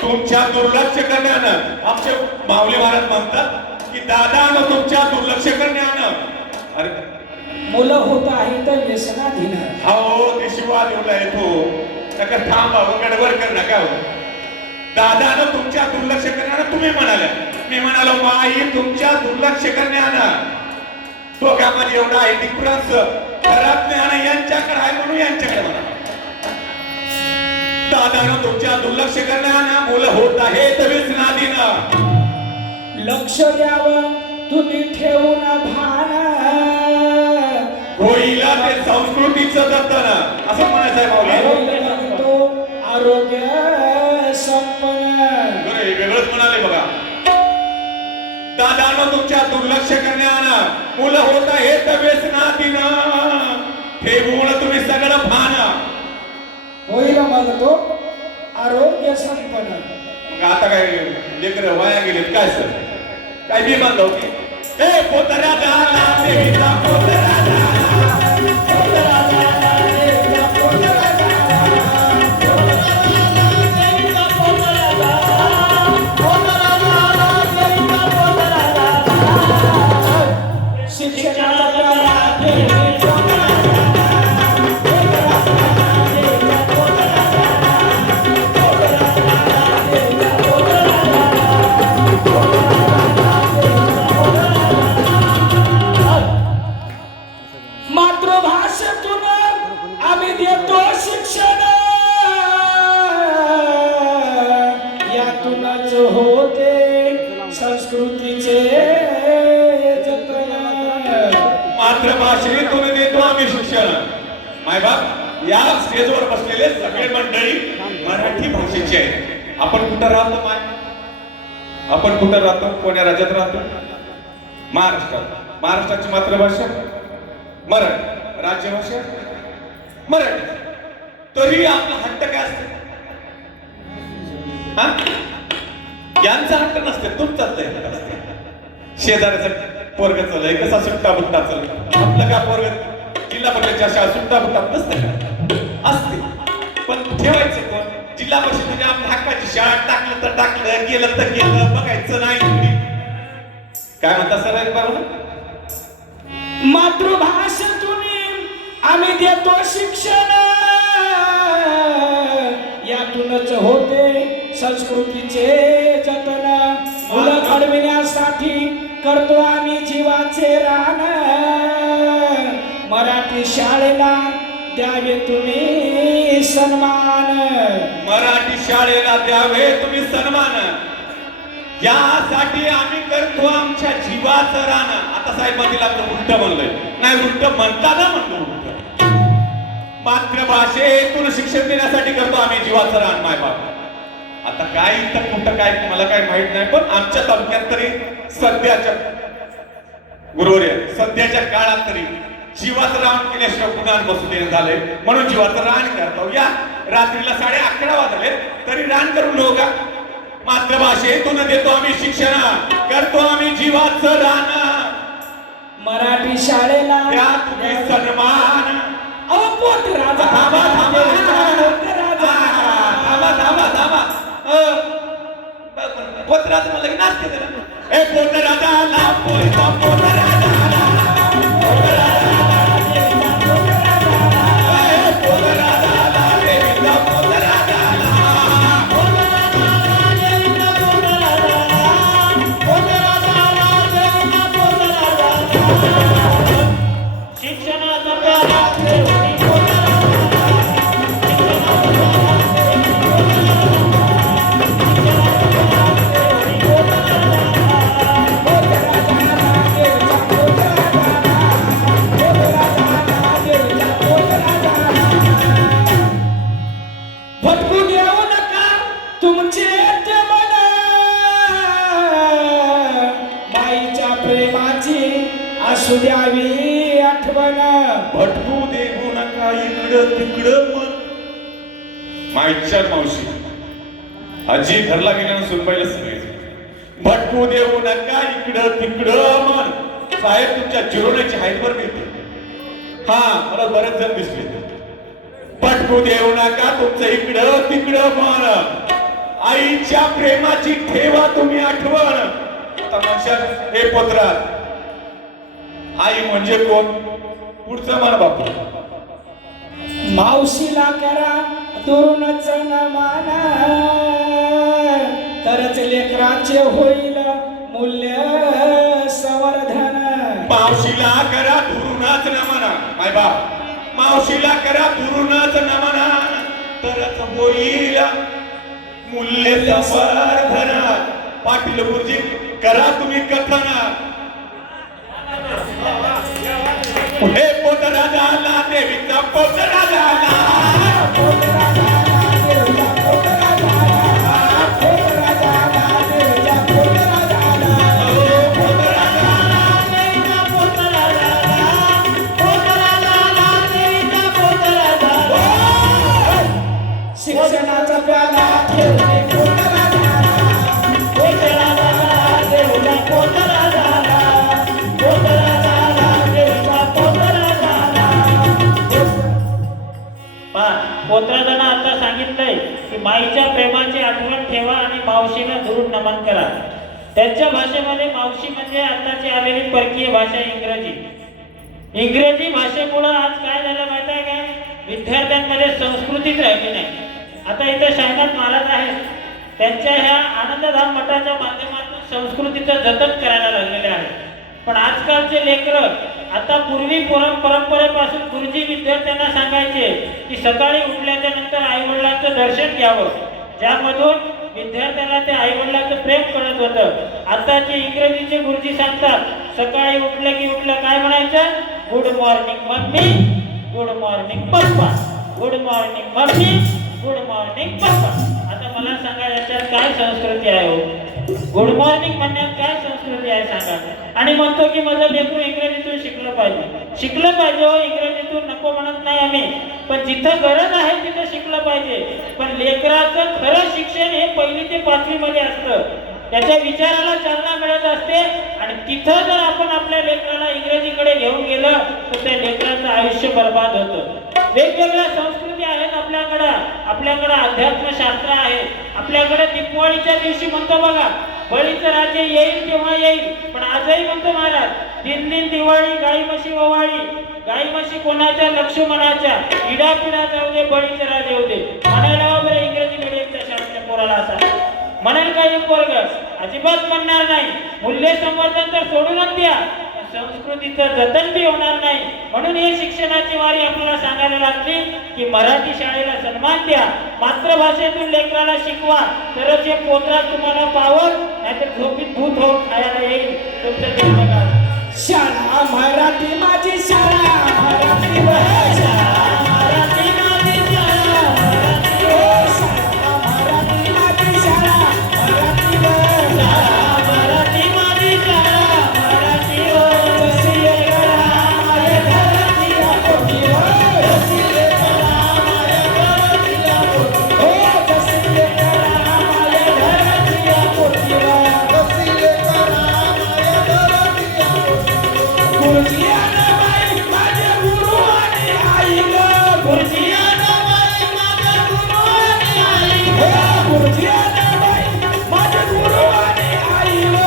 तुमच्या दुर्लक्ष करण्यानं आमचे माऊली महाराज म्हणतात की दादानं तुमच्या दुर्लक्ष करण्यानं अरे मुलं होत आहेत व्यसनाधीन. हो ते शिवा देवला येतो नका थांबा गडबड कर नका हो. दादानं तुमच्या दुर्लक्ष करण्यानं तुम्ही म्हणाले, मी म्हणालो माई तुमच्या दुर्लक्ष करण्यानं दोघांमध्ये एवढा आहे डिफरन्स. खराब ज्ञान यांच्याकडे आहे म्हणून यांच्याकडे म्हणा. दादानं तुमच्या दुर्लक्ष करण्यानं मुलं होत आहेत व्यसनाधीन. लक्ष द्यावं तुम्ही ठेवून भान, होईल ते संस्कृतीचं जतन असं म्हणायचं आहे माऊली. तो आरोग्य संपन्न. बरं, हे वेगळंच म्हणाले बघा. दादानं तुमच्या दुर्लक्ष करण्यानं मुलं होत आहेत व्यसनाधीन, ठेवून तुम्ही सगळं भान. होईल मग तो आरोग्य संपन्न. मग आता काय लेकर वाया गेलेत काय सर? काय बी बांध होती ए पोतरा झाला देवीचा पोतरा झाला, पोतरा झाला देवीचा पोतरा झाला, देवीचा पोतरा झाला, पोतरा झाला देवीचा पोतरा झाला. शिक्षणाचा प्याला घेऊन मातृभाषेतून आम्ही देतो शिक्षण, यातूनच होते संस्कृतीचे जतन. मातृभाषेतून देतो आम्ही शिक्षण. मायबाप या स्टेजवर बसलेले सगळे मंडळी मराठी भाषेचे आहेत. आपण कुठं राहतो माय? आपण कुठं राहतो? कोण्या राज्यात राहतो? महाराष्ट्रात. महाराष्ट्राची मातृभाषा मराठी, राज्यभाषा मराठी. तरी आपला हट्ट काय असते? हा? यांचा हट्ट नसते, तुमचाच हट्ट असते. शेजाऱ्याचं पोरग चाललंय कसा सुट्टा बुट्टा चाललं, आपलं का पोरग जिल्हा परिषदच्या शाळा सुट्टा बुट्टात नसते का असते, पण ठेवायचं कोण? जिल्हा परिषद म्हणजे आपल्या हक्काची शाळा. टाकलं तर टाकलं, गेलं तर गेलं, बघायचं नाही थोडी. काय म्हणता सर एक बाबा? मातृभाषेतून आम्ही देतो शिक्षण, यातूनच होते संस्कृतीचे जतन. मुलं घडविण्यासाठी करतो आम्ही जीवाचे रान. मराठी शाळेला द्यावे तुम्ही सन्मान. मराठी शाळेला द्यावे तुम्ही सन्मान. यासाठी आम्ही करतो आमच्या जीवाचं रान. आता साहेबांनी आपलं उलट म्हणलंय, नाही उलट म्हणताना म्हणतो उलट. मातृभाषेतून शिक्षण देण्यासाठी करतो आम्ही जीवाचं रान मायबाप. आता काय इथं कुठं काय मला काय माहित नाही, पण आमच्या तालुक्यात तरी सध्याच्या सध्याच्या काळात तरी जीवाचं रान केल्याशिवाय कुणाला बसू देणं झालंय. म्हणून जीवाचं रान करतो. या रात्रीला 11:30 वाजले तरी रान करून लो का? मातृभाषेतून देतो आम्ही शिक्षण, करतो आम्ही जीवाचं रान. मराठी शाळेला द्या तुम्ही सन्मान. अहो पोट राजा थांबा थांबा पोतराज म्हणलं की नाचते त्याला. ए पोतराजा ला पोता पोतराजा भटकू देऊ नका तुमचे ते मन. बाईच्या प्रेमाची असू द्यावी आठवण. भटकू देऊ नका इकडं तिकडं मन. माईच्या मावशी आजी घरला गेल्यानं सुनबाईला सांगायचं, भटकू देऊ नका इकडं तिकडं मन. साहेब तुमच्या जिरोण्याची हाईटवर मिळते. हा मला बरेच जण दिसले. भटकू देऊ नका तुमचं इकडं तिकडं मन. आईच्या प्रेमाची ठेवा तुम्ही आठवण. आता म्हणशाल हे पोतराज आई म्हणजे कोण? पुढचं मन बापू. मावशीला करा दुरूनच नमान, तरच लेकराचे होईल मूल्य संवर्धन. मावशीला करा दुरूनच नमना. माय बाप मावशीला करा दुरूनच नमना, तरच होईल मूल्य संवर्धन. पाटील गुरुजी करा तुम्ही कथन. हे पोतराजाला देवीचा पोतराजाला. शिक्षणाचा प्याला ठेवणे पोतराजांना आता सांगितलंय की माईच्या प्रेमाची आठवण ठेवा आणि मावशीला दुरून नमन करा. त्यांच्या भाषेमध्ये मावशी म्हणजे आताची आलेली परकीय भाषा इंग्रजी. इंग्रजी भाषेमुळे आज काय झालं माहिती आहे का? विद्यार्थ्यांमध्ये संस्कृतीच राहिली नाही. आता इथे शाहनाथ महाराज आहेत, त्यांच्या ह्या आनंदधाम मठाच्या माध्यमातून संस्कृतीचं जतन करायला लागलेले आहे. पण आजकालचे लेकरं आता पूर्वी परंपरेपासून गुरुजी विद्यार्थ्यांना सांगायचे की सकाळी उठल्याच्या नंतर आईवडिलांचं दर्शन घ्यावं, ज्यामधून विद्यार्थ्याला त्या आईवडिलांचं प्रेम कळत होतं. आताचे इंग्रजीचे गुरुजी सांगतात सकाळी उठलं काय म्हणायचं? Good morning mummy, good morning papa, good morning mummy, good morning papa. आता मला सांगा याच्यात काय संस्कृती आहे हो? गुड मॉर्निंग म्हणण्यात काय संस्कृती आहे सांगा? आणि म्हणतो की माझं लेकरू इंग्रजीतून शिकलं पाहिजे हो. इंग्रजीतून नको म्हणत नाही आम्ही, पण जिथं गरज आहे तिथं शिकलं पाहिजे. पण लेकराचं खरं शिक्षण हे 1ली ते 5वी मध्ये असतं. त्याच्या विचाराला चालना मिळत असते. आणि तिथं जर आपण आपल्या लेकराला इंग्रजीकडे घेऊन गेलं तर त्या लेकराचं आयुष्य बर्बाद होतं. वेगवेगळ्या संस्कृती आहेत आपल्याकडं अध्यात्मशास्त्र आहे. आपल्याकडे दीपावलीच्या दिवशी म्हणतो बघा, बळीचं राज्य येईल तेव्हा येईल, पण आजही म्हणतो महाराज, दिन दिवाळी गाई म्हशी ओवाळी, गाई म्हशी कोणाच्या लक्ष्मणाच्या, इडापिडा जाऊ दे बळीचं राज येऊ दे. म्हणायला बरं इंग्रजी मिडियमच्या शाळेच्या पोराला असा म्हणाल काही पोरग अजिबात म्हणणार नाही. मूल्य संवर्धन तर सोडूनच द्या, संस्कृतीचं जतन बी होणार नाही. म्हणून हे शिक्षणाची वारी आपल्याला सांगायला लागली की मराठी शाळेला सन्मान द्या, मातृभाषेतून लेकराला शिकवा, तरच हे पोत्रात तुम्हाला पावर, नाहीतर झोपीत भूत होऊन खायला येईल तुमचं जीवनकाळ. शाळा मराठी माझी शाळा, मराठी भाषा, मराठी माझी शाळा, मराठी ओ शाळा मराठी माझी शाळा, मराठी भाषा, मराठी माझी शाळा, मराठी जशी लेकरा माझ्या घरातल्या पोटीवर, जशी लेकरा माझ्या घरातल्या पोटीवर, ओ जशी लेकरा माझ्या घरातल्या पोटीवर, जशी लेकरा माझ्या घरातल्या पोटीवर. गुरुजी अण्णाबाई माझे गुरु आणि आई ग, गुरुजी अण्णाबाई माझे गुरु आणि आई ग, गुरुजी अण्णाबाई माझे गुरु आणि आई ग,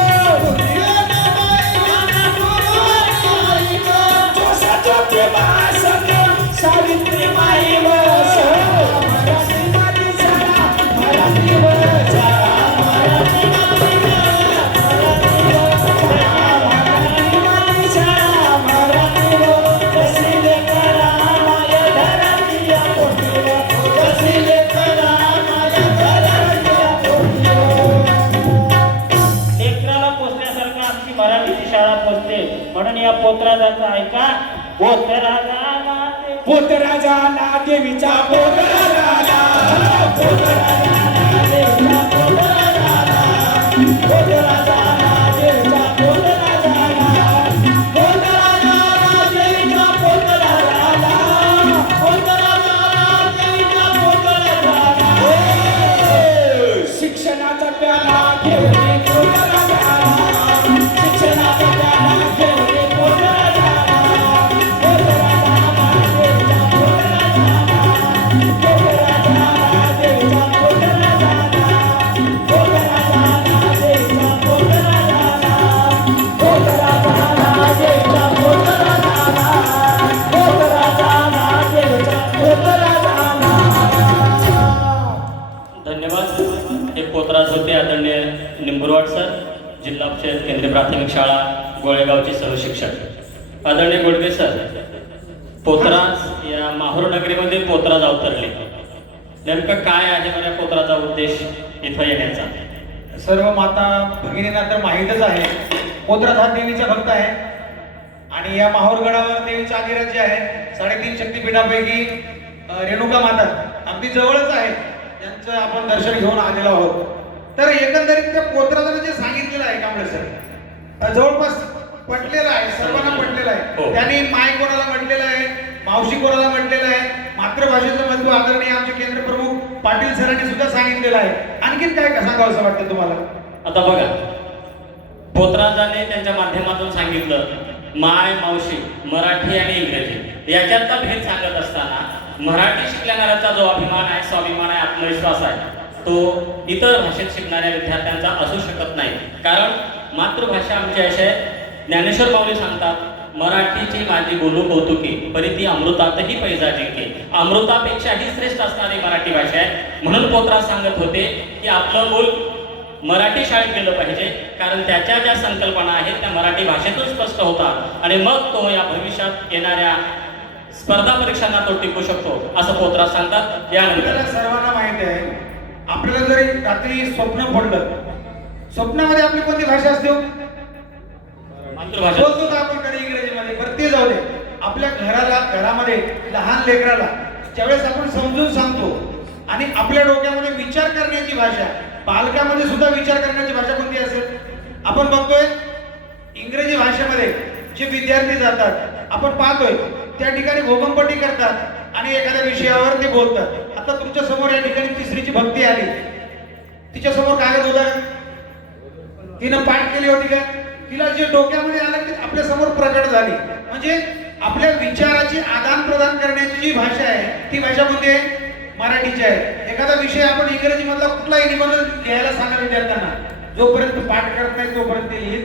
गुरुजी अण्णाबाई माझे गुरु आणि आई ग. जोसा ज्योतिबा संग सावित्रीबाई बस, मराठी माझी शाळा, मराठी भाषा, मराठी माझी शाळा, मराठी भाषा, मराठी माझी शाळा, मराठी भाषा. जशी लेकरा माझ्या घरातल्या पोटीवर, जशी लेकरा माझ्या घरातल्या पोटीवर. लेकराला पोचण्यासारखं आमची मराठीची शाळा पोचते. म्हणून या पोतराजाचा ऐका, पोतराजा माझे पोतराजाला देवीचा पोतराजाला, पोतराजाला देवीचा पोतराजाला, पोतराजाला देवीचा पोतराजाला, पोतराजाला देवीचा पोतराजाला, पोतराजाला देवीचा पोतराजाला. शिक्षणाचा प्याला ठेवले पोतराजाला, शिक्षणाचा प्याला ठेवले पोतराजाला, पोतराजाला देवीचा पोतराजाला, पोतराजाला देवीचा पोतराजाला, पोतराजाला देवीचा पोतराजाला, पोतराजाला देवीचा पोतराजाला, पोतराजाला देवीचा पोतराजाला. धन्यवाद. हे पोतराज होते आदरणीय निंबुरवाड सर, जिल्हा परिषद केंद्रीय प्राथमिक शाळा गोळेगावचे सहशिक्षक. आदरणीय गोडगे सर, पोतराज या माहूर नगरीमध्ये पोतराज अवतरले, नेमकं काय आहे बरं पोतराचा उद्देश इथं येण्याचा? सर्व माता भगिनींना तर माहीतच आहे, पोतराज हा देवीचा भक्त आहे आणि या माहूरगडावर देवीचे अधिराज्य आहे. 3.5 शक्तिपीठापैकी रेणुका माता अगदी जवळच आहे, यांचं आपण दर्शन घेऊन आलेलो आहोत. तर एकंदरीत त्या पोतराजाने जे सांगितलेलं आहे कांबळे सर, जवळपास पटलेलं आहे, सर्वांना पटलेलं आहे. हो. त्यांनी माय कोणाला म्हटलेलं आहे, मावशी कोणाला म्हटलेलं आहे, मातृभाषेचं महत्व आदरणीय आमचे केंद्र प्रमुख पाटील सरांनी सुद्धा सांगितलेलं आहे. आणखीन काय सांगावं असं वाटतं तुम्हाला? आता बघा, पोतराजाने त्यांच्या माध्यमातून सांगितलं माय मावशी, मराठी आणि इंग्रजी याच्यातला भेद सांगत असताना मराठी शिकणाऱ्याचा जो अभिमान आहे, स्वाभिमान आहे, आत्मविश्वास आहे, तो इतर भाषेत शिकणाऱ्या विद्यार्थ्यांचा असू शकत नाही. कारण मातृभाषा आमची अशी आहे, ज्ञानेश्वर माऊली सांगतात, मराठीची माझी बोलू कौतुकी, परी ती अमृतातही पैजा जिंके. अमृतापेक्षाही श्रेष्ठ असणारी मराठी भाषा आहे. म्हणून पोतराज सांगत होते की आपलं मूल मराठी शाळेत गेलं पाहिजे, कारण त्याच्या ज्या संकल्पना आहेत त्या मराठी भाषेतून स्पष्ट होतात आणि मग तो या भविष्यात येणाऱ्या स्पर्धा परीक्षांना तो टिकू शकतो, असं पोतराज सांगतात. यानंतर आपल्याला सर्वांना माहिती आहे, आपल्याला जरी रात्री स्वप्न पडलं, स्वप्नामध्ये आपली कोणती भाषा असते? मातृभाषा. बोलतो का आपण कधी इंग्रजीमध्ये? बरं ते जाऊ दे. आपल्या घरामध्ये लहान लेकराला ज्यावेळेस आपण समजून सांगतो आणि आपल्या डोक्यामध्ये विचार करण्याची भाषा, पालकामध्ये सुद्धा विचार करण्याची भाषा कोणती असेल? आपण बघतोय इंग्रजी भाषेमध्ये जे विद्यार्थी जातात, आपण पाहतोय त्या ठिकाणी भोगंपट्टी करतात आणि एखाद्या विषयावर ते बोलतात. आता तुमच्या समोर या ठिकाणी तिसरीची भक्ती आली, तिच्या समोर कागद होता, तिनं पाठ केली होती का? तिला जे डोक्यामध्ये आलं ते आपल्या समोर प्रकट झाली. म्हणजे आपल्या विचाराची आदान प्रदान करण्याची जी भाषा आहे ती भाषा कोणती आहे? मराठीची आहे. एखादा विषय आपण इंग्रजी मधला कुठलाही निबंध लिहायला सांगा विद्यार्थ्यांना, जोपर्यंत पाठ करत नाही तोपर्यंत ते लिहित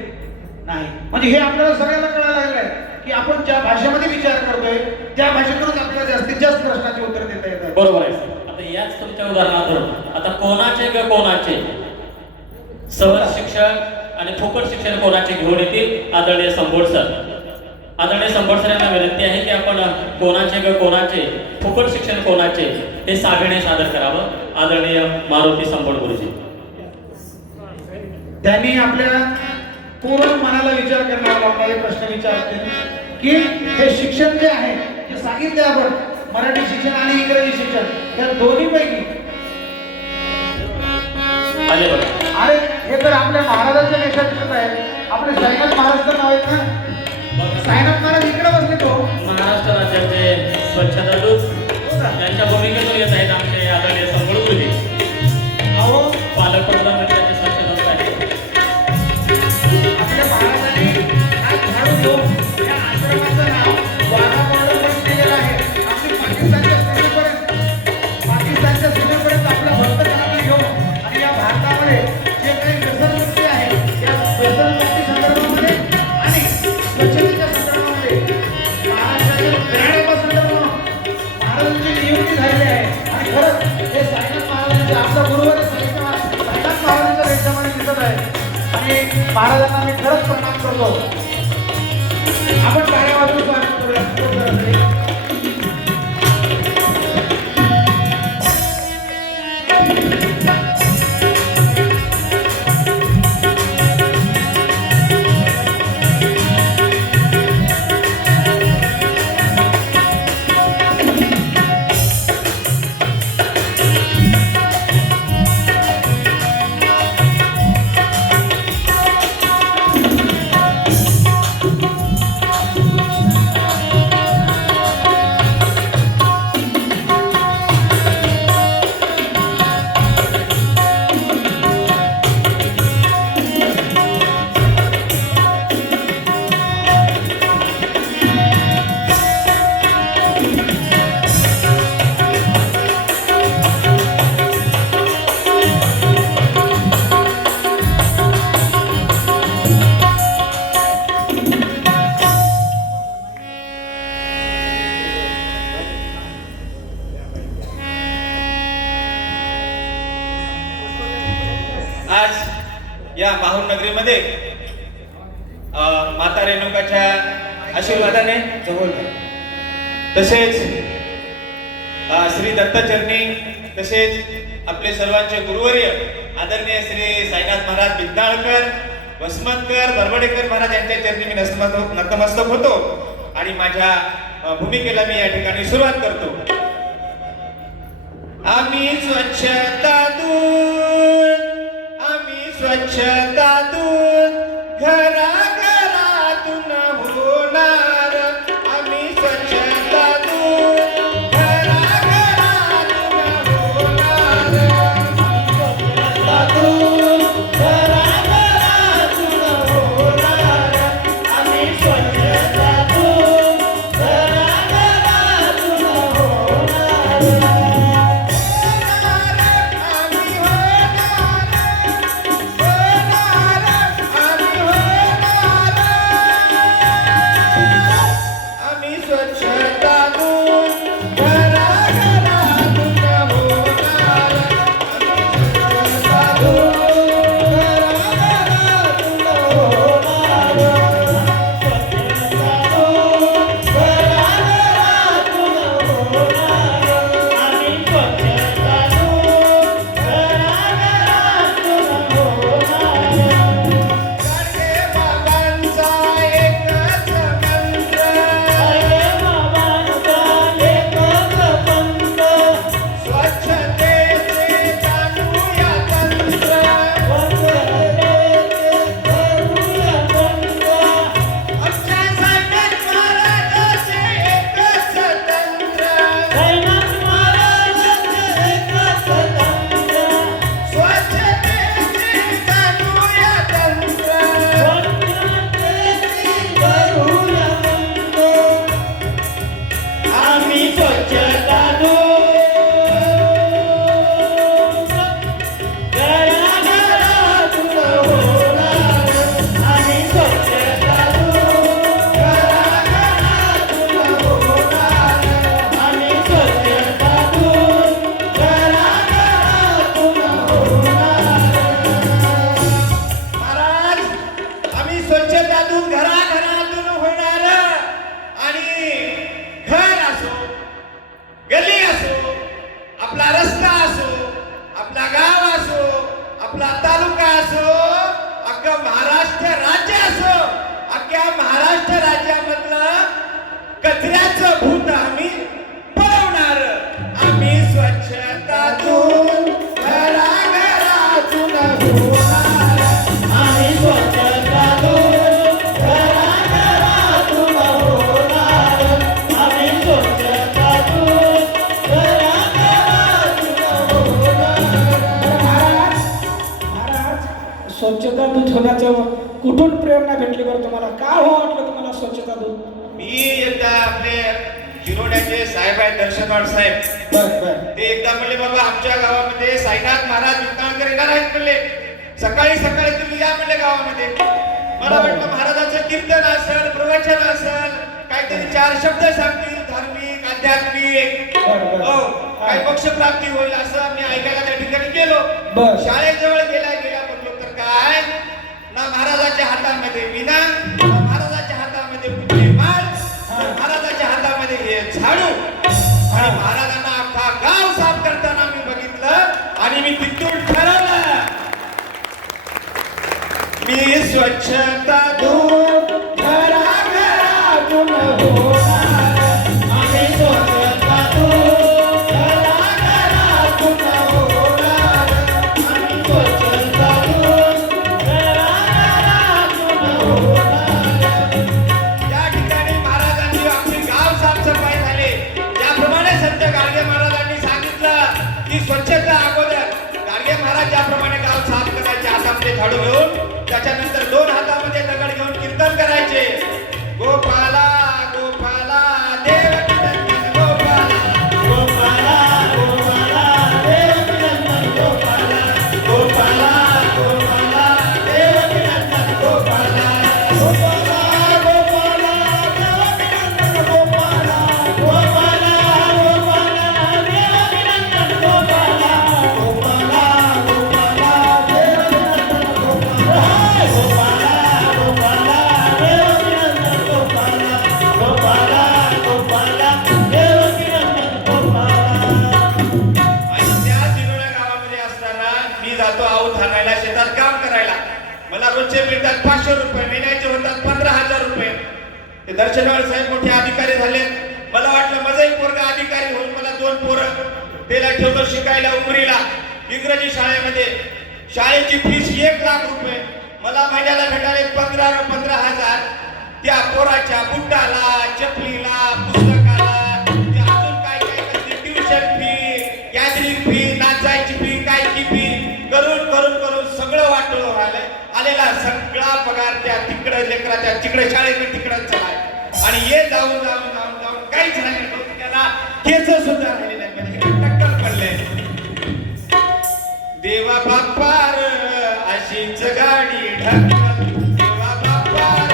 नाही. म्हणजे हे आपल्याला सगळ्यांना कळायला लागलं आहे की आपण ज्या भाषेमध्ये विचार करतोय त्या भाषेतूनच आपल्याला जास्तीत जास्त प्रश्नाचे उत्तर देता येतात. बरोबर आहे सर. आता याच तुमच्या उदाहरणातून आता कोणाचे ग कोणाचे सहज शिक्षण आणि फुकट शिक्षण कोणाचे घेऊन येतील? आदरणीय संबोध सर. आदरणीय संबोध सर यांना विनंती आहे की आपण कोणाचे ग कोणाचे फुकट शिक्षण कोणाचे हे साभिने सादर करावं. आदरणीय मारुती संबोध गुरुजी. त्यांनी आपल्या पूर्ण मनाला विचार करण्याला लावणारे प्रश्न विचारतील की हे शिक्षण जे आहे जे सांगितले आपण मराठी शिक्षण आणि इंग्रजी शिक्षण या दोन्ही पैकी आले बघा. अरे हे तर आपल्या महाराजांच्या देशात आहे. आपले साईनाथ महाराज तर नाव आहेत ना. साईनाथ महाराज इकडे बसले तो महाराष्ट्र राज्याचे स्वच्छता दूत यांच्या भूमिकेतून येत आहेत आमचे आदरणीय संबोध गुरुजी. अहो पालक प्रधानमंत्र्यांचे स्वच्छता दूत आहेत. आपल्या महाराजांनी आज झाडू घेऊन या आश्रमाचं नाव वाघाबरोबर केलेलं आहे. आपली पाकिस्तानच्या सीमेपर्यंत आपलं भक्त कणाला घेऊन आणि या भारतामध्ये जे काही व्यसनमुक्ती आहे या व्यसनमुक्ती संदर्भामध्ये आणि स्वच्छतेच्या संदर्भामध्ये महाराष्ट्राच्या ग्रहणाच्या संदर्भात महाराजांची नियुक्ती झालेली आहे. आणि खरंच हे साईनाथ महाराजांचे आपला गुरुवार साईनाथ महाराजांच्या देशामध्ये दिसत आहे आणि महाराजांना मी खरंच प्रणाम करतो. आपण टाळ्या वाजवून स्वागत करूया. आज या माहूर नगरीमध्ये माता रेणुकाच्या आशीर्वादाने तसेच श्री दत्तचरणी तसेच आपले सर्वांचे गुरुवर्य आदरणीय श्री साईनाथ महाराज बिद्नाळकर, वसमतकर, बरबडेकर महाराज यांच्या चरणी मी नतमस्तक होतो आणि माझ्या भूमिकेला मी या ठिकाणी सुरुवात करतो. आम्ही स्वच्छता दूत, आम्ही स्वच्छता दूत, घराघरातून होणार. आम्ही स्वच्छता दूत, घराघरातून होणार. स्वच्छता दूत, घराघरातून होणार. आम्ही स्वच्छता दूत, घराघरातून होणार. आम्ही होणार, होणार, आम्ही होणार. स्वच्छता दूत होण्याचं कुठून प्रेरणा भेटली बरं तुम्हाला? का हो वाटलं तुम्हाला स्वच्छता दूत? मी एकदा आपले जिरोड्याचे साहेब आहेत दर्शनवाड साहेब, बर बर ते एकदा म्हणले बाबा आमच्या गावामध्ये साईनाथ महाराज विज्ञानकर येणार आहेत म्हणले, सकाळी सकाळी तुम्ही या म्हणले गावामध्ये. मला वाटलं महाराजाचं कीर्तन असेल, प्रवचन असेल, काहीतरी 4 शब्द सांगतील धार्मिक आध्यात्मिक, हो काही मोक्षप्राप्ती होईल असं मी ऐकायला त्या ठिकाणी गेलो. बर. शाळेजवळ गेल्या बघलो तर काय ना महाराजाच्या हातामध्ये विना, ना महाराजाच्या हातामध्ये कुठली माळ, ना महाराजाच्या हातामध्ये हे झाडू, आणि महाराजांना अख्खा गाव साफ करताना मी बघितलं आणि मी तिथून ठरवलं मी स्वच्छता दूत घराघरातून होणार, आम्ही स्वच्छता दूत घराघरातून होणार, आम्ही स्वच्छता दूत घराघरातून होणार. या ठिकाणी महाराजांनी आपली गाव साफसफाई झाली. ज्याप्रमाणे संत गाडगे महाराजांनी सांगितलं की स्वच्छता अगोदर, गाडगे महाराज ज्याप्रमाणे गाव साफ करायचे हातामध्ये झाडू घेऊन, त्याच्यानंतर 2 हातामध्ये दगड घेऊन कीर्तन करायचे, गोपाला गोपाला देवकी नंदन गोपाला, गोपाला गोपाला देवकी नंदन गोपाला, गोपाला गोपाला देवकी नंदन गोपाला, गोपाला गोपाला देवकी नंदन गोपाला, गोपाला गोपाला देवकी नंदन गोपाला, गोपाला गोपाला देवकी नंदन गोपाला, गोपाला गोपाला देवकी नंदन गोपाला, गोपाला गोपाला देवकी नंदन गोपाला. आणि त्या जिरोडा गावामध्ये असताना मी जातो आऊत हाणायला, शेतात काम करायला. मला रोजचे मिळतात 500 रुपये, महिन्याचे होतात 15,000 रुपये. ते दर्शनवाड साहेब मोठे अधिकारी झाले. मला वाटलं माझाही पोरगा अधिकारी होईल. मला 2 पोरं त्याला ठेवतो शिकायला उमरीला इंग्रजी शाळेमध्ये. शाळेची फीस 1 लाख रुपये. मला महिन्याला भेटायला 15,000. त्या पोराच्या बुटाला, चपलीला, पुस्तकाला, ते अजून काय काय कसली ट्युशन फी, गॅदरिंग फी, नाचायची फी, कायची फी करून करून करून सगळं वाटलं व्हायलंय. आलेला सगळा पगार त्या तिकडे लेकराच्या तिकडे शाळेकडे तिकडं चालाय. आणि हे जाऊन जाऊन जाऊन जाऊन काहीच राहिले नव्हते. त्याला केस सुद्धा राहिले नाही, म्हणजे टक्कल पडले. देवा बाप्पार अशीच गाडी ढकल, देवा बाप्पार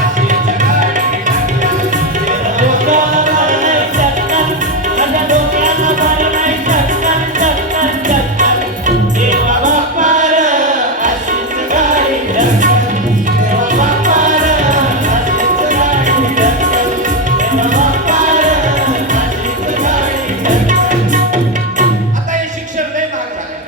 अशीच गाडी ढकल, डोक्याला नाही चटकन, माझ्या डोक्याला बार नाही चटकन, चटकन, चटकन. देवा बाप्पार अशीच गाडी ढकल, देवा बाप्पार अशीच गाडी ढकल, देवा बाप्पार अशीच गाडी ढकल. आता हे शिक्षण लय महाग झालंय,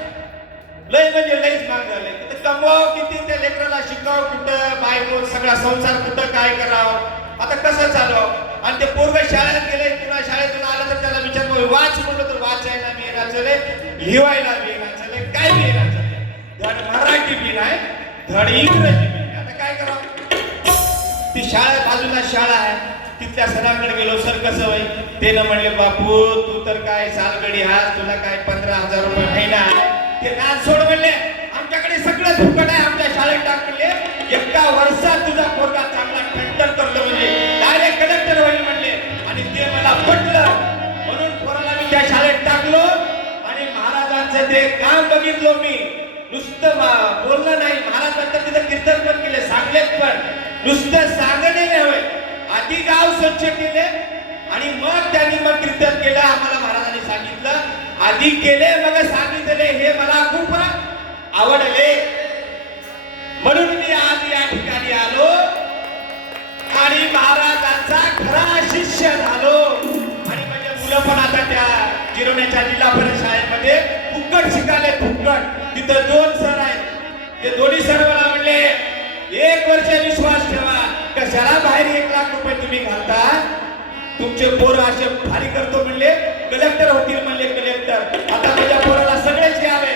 लय म्हणजे लयच महाग झालंय. तर कमवावं किती, त्या लेकराला शिकावं कुठं, बायको सगळा संसार कुठं काय करावं, आता कसं चालवावं. आणि ते पोरगं शाळेत गेले किंवा शाळेतून आलं तर त्याला विचार वाच म्हणलं तर वाचायला मी येणार चले, लिहायला मी येणार चले, काय मी येणार चले, धड मराठी बी नाही, धड इंग्रजी बी नाही. आता काय करावं. ती शाळा बाजूला शाळा आहे, तिथल्या सरांकडे गेलो. सर कसं होईल? ते न म्हणले बापू तू तर काय सालगडी हास, तुला काय 15,000 रुपये महिना आहे. ते नाच सोड म्हणले, आमच्याकडे सगळं फुकट आहे, आमच्या शाळेत टाक म्हणले. एका वर्षात तुझा पोरगा चांगला ठणठण करतो म्हणजे डायरेक्ट कलेक्टर होईल म्हणले. आणि ते मला पटलं, म्हणून पोराला मी त्या शाळेत टाकलो. आणि महाराजांचं ते काम बघितलो मी. नुसतं बोलणं नाही, महाराज नंतर तिथं कीर्तन पण केले, सांगलेत पण. नुसतं सांगणे नव्हे, आधी गाव स्वच्छ केले आणि मग त्यांनी मग कीर्तन केलं. आम्हाला महाराजांनी सांगितलं आधी केले मग सांगितले, हे मला खूप आवडले. म्हणून मी आज या ठिकाणी आलो आणि महाराजांचा खरा शिष्य झालो. आणि म्हणजे मुलं पण आता त्या जिरोण्याच्या जिल्हा परिषद शाळेमध्ये फुकट शिकायले, फुकट. तिथं 2 सर आहेत. ते दोन्ही सर मला म्हणले 1 वर्ष विश्वास ठेवा, कशाला बाहेर 1 लाख रुपये तुम्ही घालता, तुमचे पोरं असे भारी करतो म्हणले, कलेक्टर होतील म्हणले, कलेक्टर. आता माझ्या पोराला सगळेच यावे.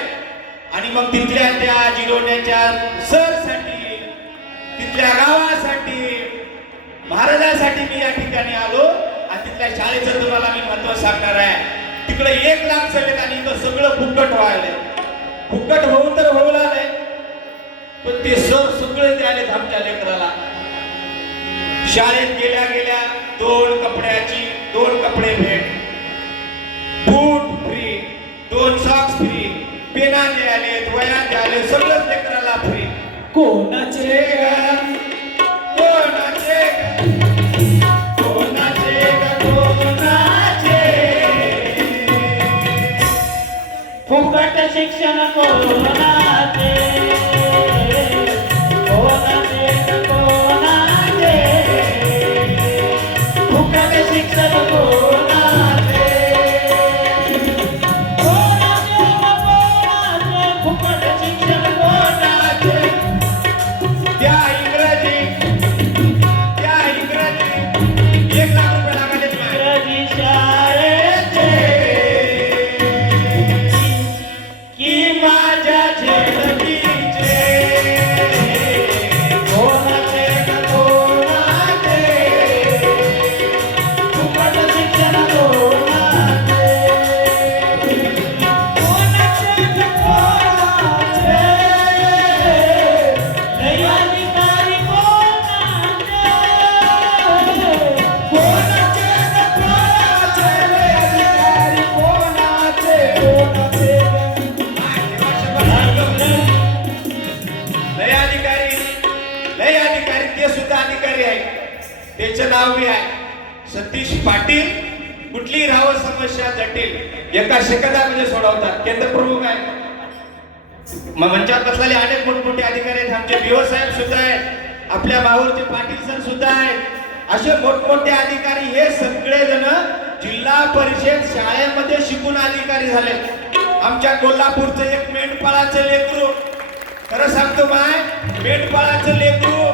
आणि मग तिथल्या त्या जिरोण्याच्या सरसाठी, तिथल्या गावासाठी, महाराजांसाठी मी या ठिकाणी आलो. आणि तिथल्या शाळेचं तुम्हाला मी महत्व सांगणार आहे. तिकडे 1 लाख चाललेत आणि इथं सगळं फुकट व्हायलंय. फुकट होऊन तर होऊ लागलंय, पण ते सर सगळे ते आलेत आमच्या लेकराला. शाळेत गेल्या गेल्या 2 कपडे भेट, बूट फ्री, 2 सॉक्स फ्री, पेना आलेत, वया आले, सगळंच लेकराला फ्री. कोणाचे कोणाचे कोणाचे कोणाचे फुकट शिक्षण कोणाचे कोणाचे कोणाचे फुकट शिक्षण कोणाचे कोणाचे कोणाचे फुकट शिक्षण कोणाचे त्या इंग्रजी 1 लाख रुपये लागायचे तुम्हाला. इंग्रजी शाळेचे की माझ्या झेलकीचे कोणाचे कोणाचे फुकट शिक्षण कोणाचे कोणाचे कोणाचे लय अधिकारी कोणाचे कोणाचे लय अधिकारी कोणाचे लय अधिकारी ते सुद्धा अधिकारी आहेत. त्याचं नाव बी आहे सतीश पाटील. कुठलीही राहावं समस्या जटिल एका सेकंदामध्ये सोडवतात. केंद्र प्रमुख आहे. मंचावर बसलेले अनेक मोठमोठे अधिकारी आहेत. आमचे बिओ साहेब सुद्धा आहेत, आपल्या माहूरचे पाटील सर सुद्धा आहेत. असे मोठमोठे अधिकारी हे सगळेजण जिल्हा परिषद शाळेमध्ये शिकून अधिकारी झाले. आमच्या कोल्हापूरचं एक मेंढपाळाचं लेकरू, खरं सांगतो माय, मेंढपाळाचं लेकरू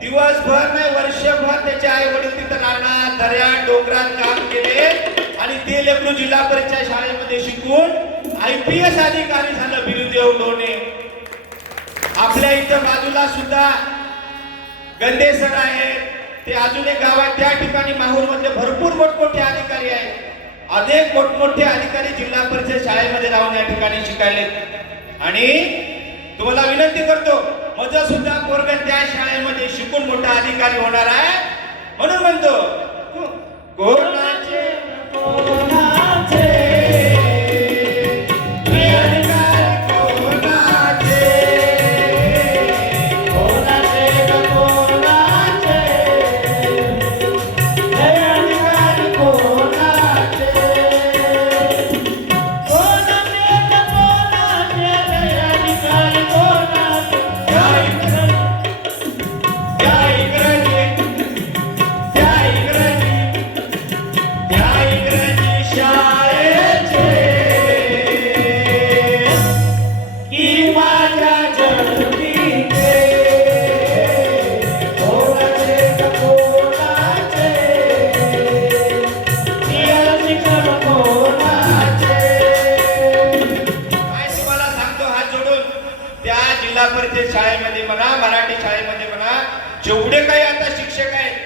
दिवसभर नाही वर्षभर त्याचे आई वडील तिथं रानात दर्यात डोंगरात काम केले आणि ते लेकरू जिल्हा परिषद शाळेमध्ये शिकून IPS अधिकारी झालं. बिरुदेव लोणे. आपल्या इथं बाजूला सुद्धा गंदे सर आहेत. ते अजून एक गाव आहे त्या ठिकाणी माहूर मधले भरपूर मोठमोठे अधिकारी आहेत. अनेक मोठमोठे अधिकारी जिल्हा परिषद शाळेमध्ये राहून या ठिकाणी शिकायले. आणि तुम्हाला विनंती करतो, माझं सुद्धा पोरग त्या शाळेमध्ये शिकून मोठा अधिकारी होणार आहे. म्हणून म्हणतो कोणाचे कोणाचे लय अधिकारी कोणाचे कोणाचे कोणाचे लय अधिकारी कोणाचे कोणाचे कोणाचे लय अधिकारी कोणाचे त्या इंग्रजी शाळेचे की माझ्या जगतीचे कोणाचे कोणाचे शिक्षण कोणाचे काय तुम्हाला सांगतो हात जोडून, त्या जिल्हा परिषद शाळेमध्ये म्हणा, मराठी शाळेमध्ये म्हणा, जेवढे काही आता शिक्षक आहेत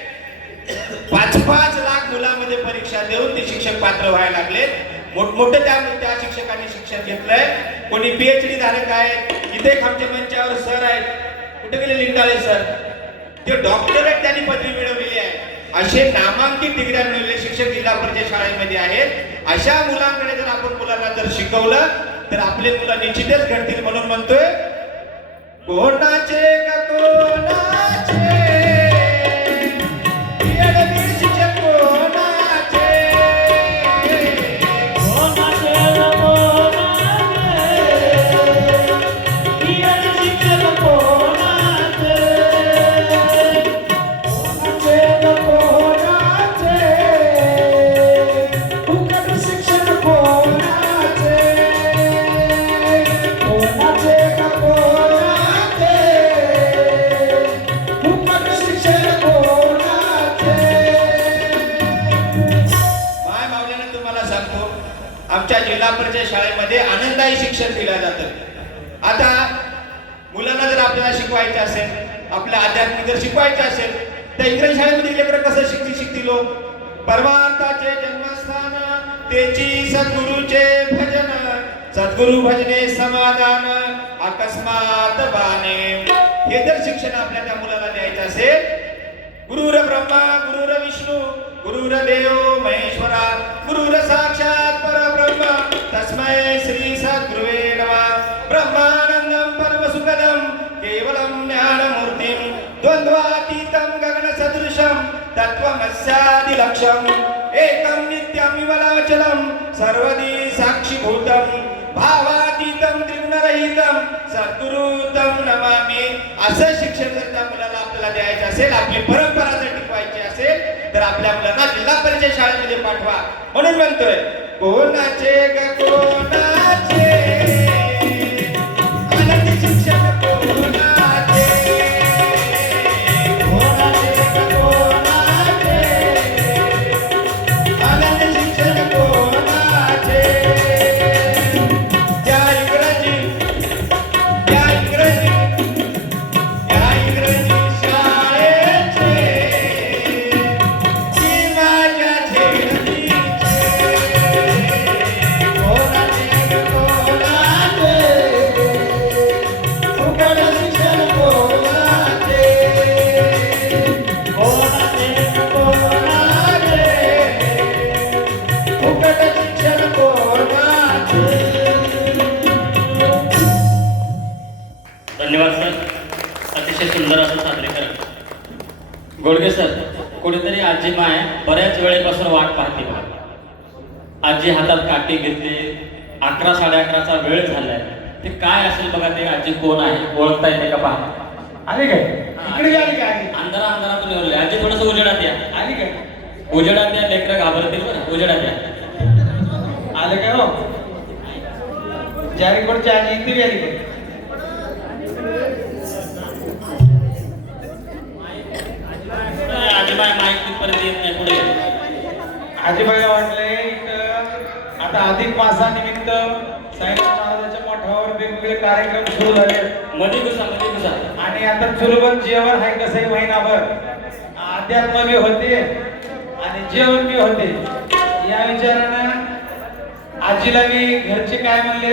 5-5 लाख मुलांमध्ये परीक्षा देऊन ते शिक्षक पात्र व्हायला लागले. मोठमोठे त्या शिक्षकांनी शिक्षण घेतलंय. कोणी PhD धारक आहेत. इथे एक आमच्या मंचावर सर आहेत, कुठे गेले लिंडाळे सर, ते डॉक्टरेट त्यांनी पदवी मिळवलेली आहे. असे नामांकित डिग्र्या मिळवलेले शिक्षक जिल्हा परिषद शाळेमध्ये आहेत. अशा मुलांकडे जर आपण मुलांना जर शिकवलं तर आपले मुलं निश्चितच घडतील. म्हणून म्हणतोय कोणाचे का कोणाचे येडबीड शिक्षक कोणाचे कोणाचे कोणाचे शिक्षण कोणाचे कोणाचे फुकट शिक्षण कोणाचे कोणाचे फुकट शिक्षण कोणाचे. माय मावल्यानं तुम्हाला सांगतो, आमच्या जिल्हा परिषद शाळेमध्ये आनंदायी शिक्षण दिलं जातं. आता मुलांना जर आपल्याला शिकवायचं असेल, आपल्या आध्यात्मिक जर शिकवायचं असेल तर इंग्रजी शाळेमध्ये लेकरं कसं शिकतील हो? परमार्थाचे जन्मस्थान तेची सद्गुरूचे भजन, सद्गुरु भजने समाधान, अकस्मात बाणे. हे जर शिक्षण आपल्या त्या मुलाला द्यायचं असेल, गुरुर ब्रह्मा गुरुर विष्णू गुरुर देव महेश्वरा गुरुर साक्षात परब्रह्म तस्मै श्री सद्गुरुवे नमः. ब्रह्मानंदं परमसुखदं केवलं ज्ञानमूर्तिं द्वंद्वातीतं गगनसदृशं तत्त्वमस्यादिलक्ष्यम् एकं नित्यं विमलाचलं सर्वदी साक्षीभूतं भावातीतं त्रिगुणरहितं सद्गुरुतं नमामि. असं शिक्षण जर त्या मुलाला आपल्याला द्यायचं असेल, आपली परंपरा जर टिकवायची असेल, तर आपल्या मुलांना जिल्हा परिषद शाळेमध्ये पाठवा. म्हणून म्हणतोय कोणाचे ग कोणाचे आनंद शिक्षण कोणाचे, कोणाचे ग कोणाचे आनंद शिक्षण कोणाचे. त्या इंग्रजी शाळेचे ती माझ्या झेडतीचे. कोणाचे ग कोणाचे फुकट शिक्षण कोणाचे, कोणाचे ग कोणाचे फुकट शिक्षण कोणाचे. धन्यवाद सर, अतिशय सुंदर असं सादरीकरण. गोडगे सर, कुठेतरी आजी माय बऱ्याच वेळेपासून वाट पाहते बघा. आजी हातात काठी घेतली, 11 11:30चा वेळ झालाय. ते काय असेल बघा, ते आजी कोण आहे ओळखता येते का पहा. आली काय इकडे आली काय अंधारातून येऊन आजी थोडस उजेडात या. आली काय उजेडात या, लेकरं घाबरतील बरं. उजेडात या. आले काय हो जारीकडची आजी इथे आली काय आजीबाई माईक तिथपर्यंत येत नाही, पुढे ये. आजीबाईला वाटलंय इथं आता अधिक मासानिमित्त साईनाथ महाराजांच्या मठावर वेगवेगळे कार्यक्रम सुरू झाले मध्ये घुसा. आणि आता चुलबन जेवण आहे कसंही महिनाभर अध्यात्म बी होते आणि जेवण बी होते. या विचारानं आजीला मी घरचे काय म्हणले,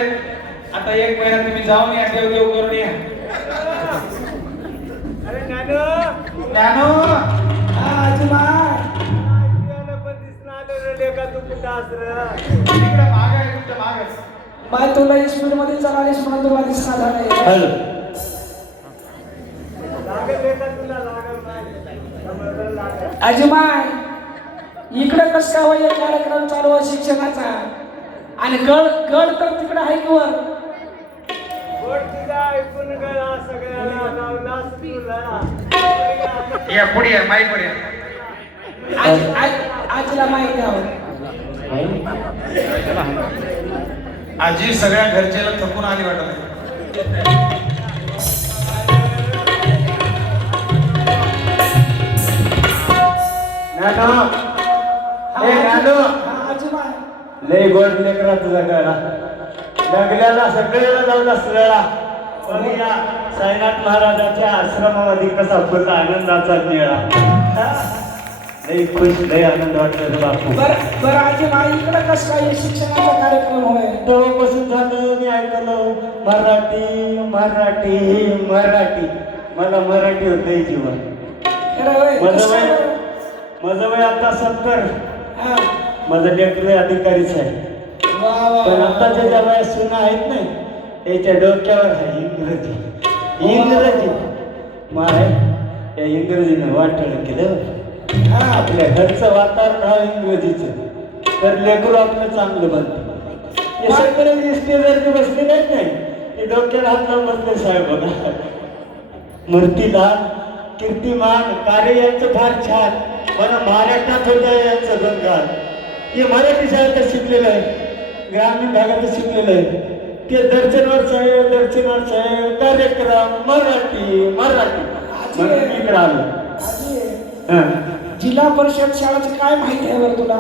आता 1 महिना तुम्ही जाऊन या, देव करून या. ज्ञानो इकडे माग आहे, तुमच्या माग आहे. बाय तुला स्पीड मध्ये चालालीस म्हणून तुला दिसणार झालंय. हॅलो. आजीमाय इकडे कस काय होईल कार्यक्रम चालू आहे शिक्षणाचा, आणि गड गड तर तिकडे आहे की वर. या पुढे या, माईक वर या. आजीला माहिती आहे. आजी सगळ्या घरच्याला थकून आली वाटत आहे. आजीमाय लय गोड लेकरा तुझा गळा लागल्याला सगळ्याला जाऊन असलेला पण या साईनाथ महाराजांच्या आश्रमामध्ये कसा फुल आनंदाचा मेळा. लय खुश, लय आनंद वाटतो रे बापू. बरं आजीमाई इकडे कस काय शिक्षणाचा कार्यक्रम होय. तेव्हापासून झालं मी ऐकलं मराठी मराठी मराठी. मला मराठी होते जीवन. खरं होय. माझं वय आता 70. हा. माझं लेकरू अधिकारीच आहे. वा वा पण वा. आताच्या ज्या वया सुना आहेत नाही त्याच्या डोक्यावर आहे इंग्रजी. माय या इंग्रजीनं वाटण केलं. आपल्या घरचं वातावरण हा इंग्रजीचं, तर लेकरू आपलं चांगलं बनतं. हे सगळे स्टेजवरती बसले नाहीत नाही, ते डोक्याला हात लावून बसले साहेब बघा. मूर्तीदान कीर्तिमान कार्य यांचं फार छान. मला महाराष्ट्रात होतं यांचं गंगार. हे मराठी शाळेत शिकलेलं आहे, ग्रामीण भागात शिकलेलं आहे. ते दर्शनावर साहेब कार्यक्रम मराठी म्हणून मी इकडे आलो. जिल्हा परिषद शाळेचं काय माहिती आहे बरं तुला.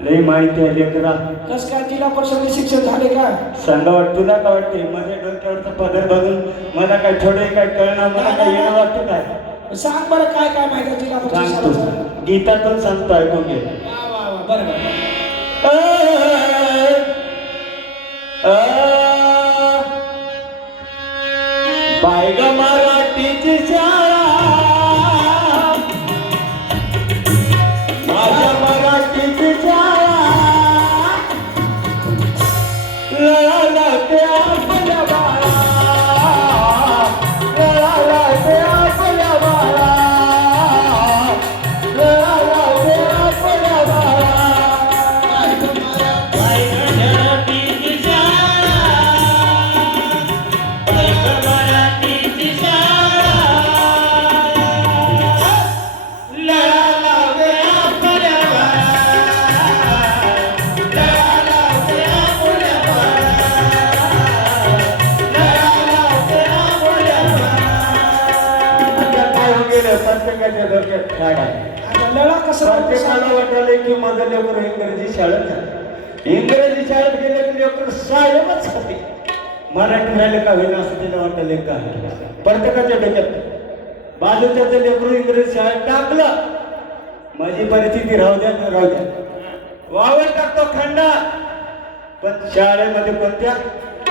लई माहिती आहे लेकरा. कस काय जिल्हा परिषद शिक्षण झाले का. सांगा वाट तुला काय वाटते. माझ्या डोक्यावरचा पदर बघून मला काय थोडे काय कळणार, मला काय येणं वाटतं काय. सांग बरं काय काय माहिती आहे जिल्हा परिषद सांगतो, शाळेचं. गीतातून सांगतो, ऐकून घे. वा वा वा बरं बरं. बाय ग मराठीची शाळा, माझ्या मराठीची शाळा, लळाला ते आपल्या बाळा, लळाला ते आपल्या बाळा, लळाला ते आपल्या बाळा. मराठीची शाळा, मराठीची शाळा, लळाला ते आपल्या बाळा, लळाला ते आपल्या बाळा, लळाला ते आपल्या बाळा. आता काय होऊन गेलं, प्रत्येकाच्या डोक्यात ठाक आहे. आता लळा कसं प्रत्येकाला वाटलं की माझं लेकर इंग्रजी शाळेत झालं. इंग्रजी शाळेत गेले की लेकर साहेबच होते. मराठी राहिले का होईना असं तिला वाटलं का. प्रत्येकाच्या डोक्यात बाजूच्या ते लेकरू इंग्रजी शाळेत टाकलं, माझी परिस्थिती राहू द्या न राहू द्या, वावर टाकतो खंडा, पण शाळेमध्ये कोणत्या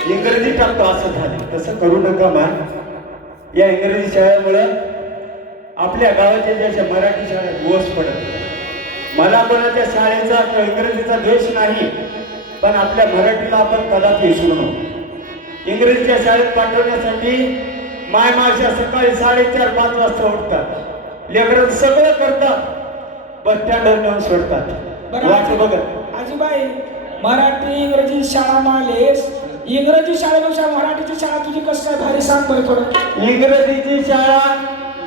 इंग्रजी टाकतो असं झालं. तसं करू नका मान. या इंग्रजी शाळेमुळे आपल्या गावाच्या ज्या मराठी शाळेत ओस पडत. मला कोणाच्या शाळेचा किंवा इंग्रजीचा द्वेष नाही, पण आपल्या मराठीला आपण कदापि विसरू नको. इंग्रजीच्या शाळेत पाठवण्यासाठी मायमाशा सकाळी 4:30-5 वाजता उठतात, लेकरं सगळं करतात, बस स्टँडवर नेऊन सोडतात. वाच बघत आजीबाई, मराठी इंग्रजी शाळा मालेस, इंग्रजी शाळेपेक्षा मराठीची शाळा तुझी कसं काय भारी, सांग बरं थोडं. इंग्रजीची शाळा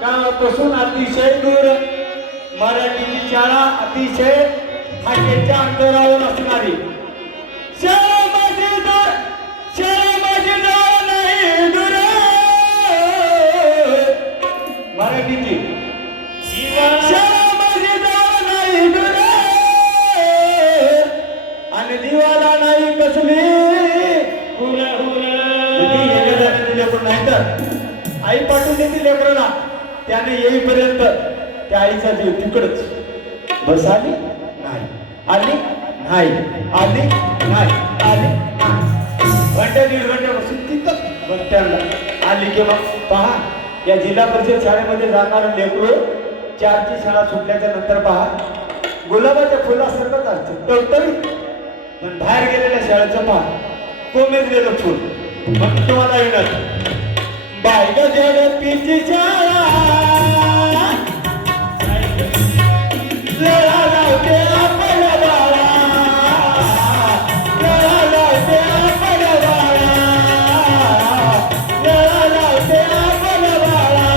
गावापासून अतिशय दूर, मराठीची शाळा अतिशय हाकेच्या अंतरावर असणारी. शाळा माझी दूर, शाळा माझी जवळ नाही दूर. मराठीची शाळा माझी जवळ नाही दूर, आणि जीवाला नाही कसली लेकरू नाही तर आई पाठवून देते लेकराला. त्याने येईपर्यंत त्या आईचा जीव तिकडच. बस आली नाही, आली नाही, आली नाही, आली नाही. घंटा 1.5 घंट्यापासून तिथं बस स्टँडला आली की मग पहा, या जिल्हा परिषद शाळेमध्ये जाणारं लेकरू 4ची शाळा सुटल्याच्या नंतर पहा गुलाबाच्या फुलासारखं चालतं टवटवीत. पण बाहेर गेलेल्या शाळेचं पहा कोमेजलेलं फुल. मग तुम्हाला येणार बायग झडपीची शाळा, लळा लावते आपल्या बाळा, लळा लावते आपल्या बाळा, लळा लावते आपल्या बाळा.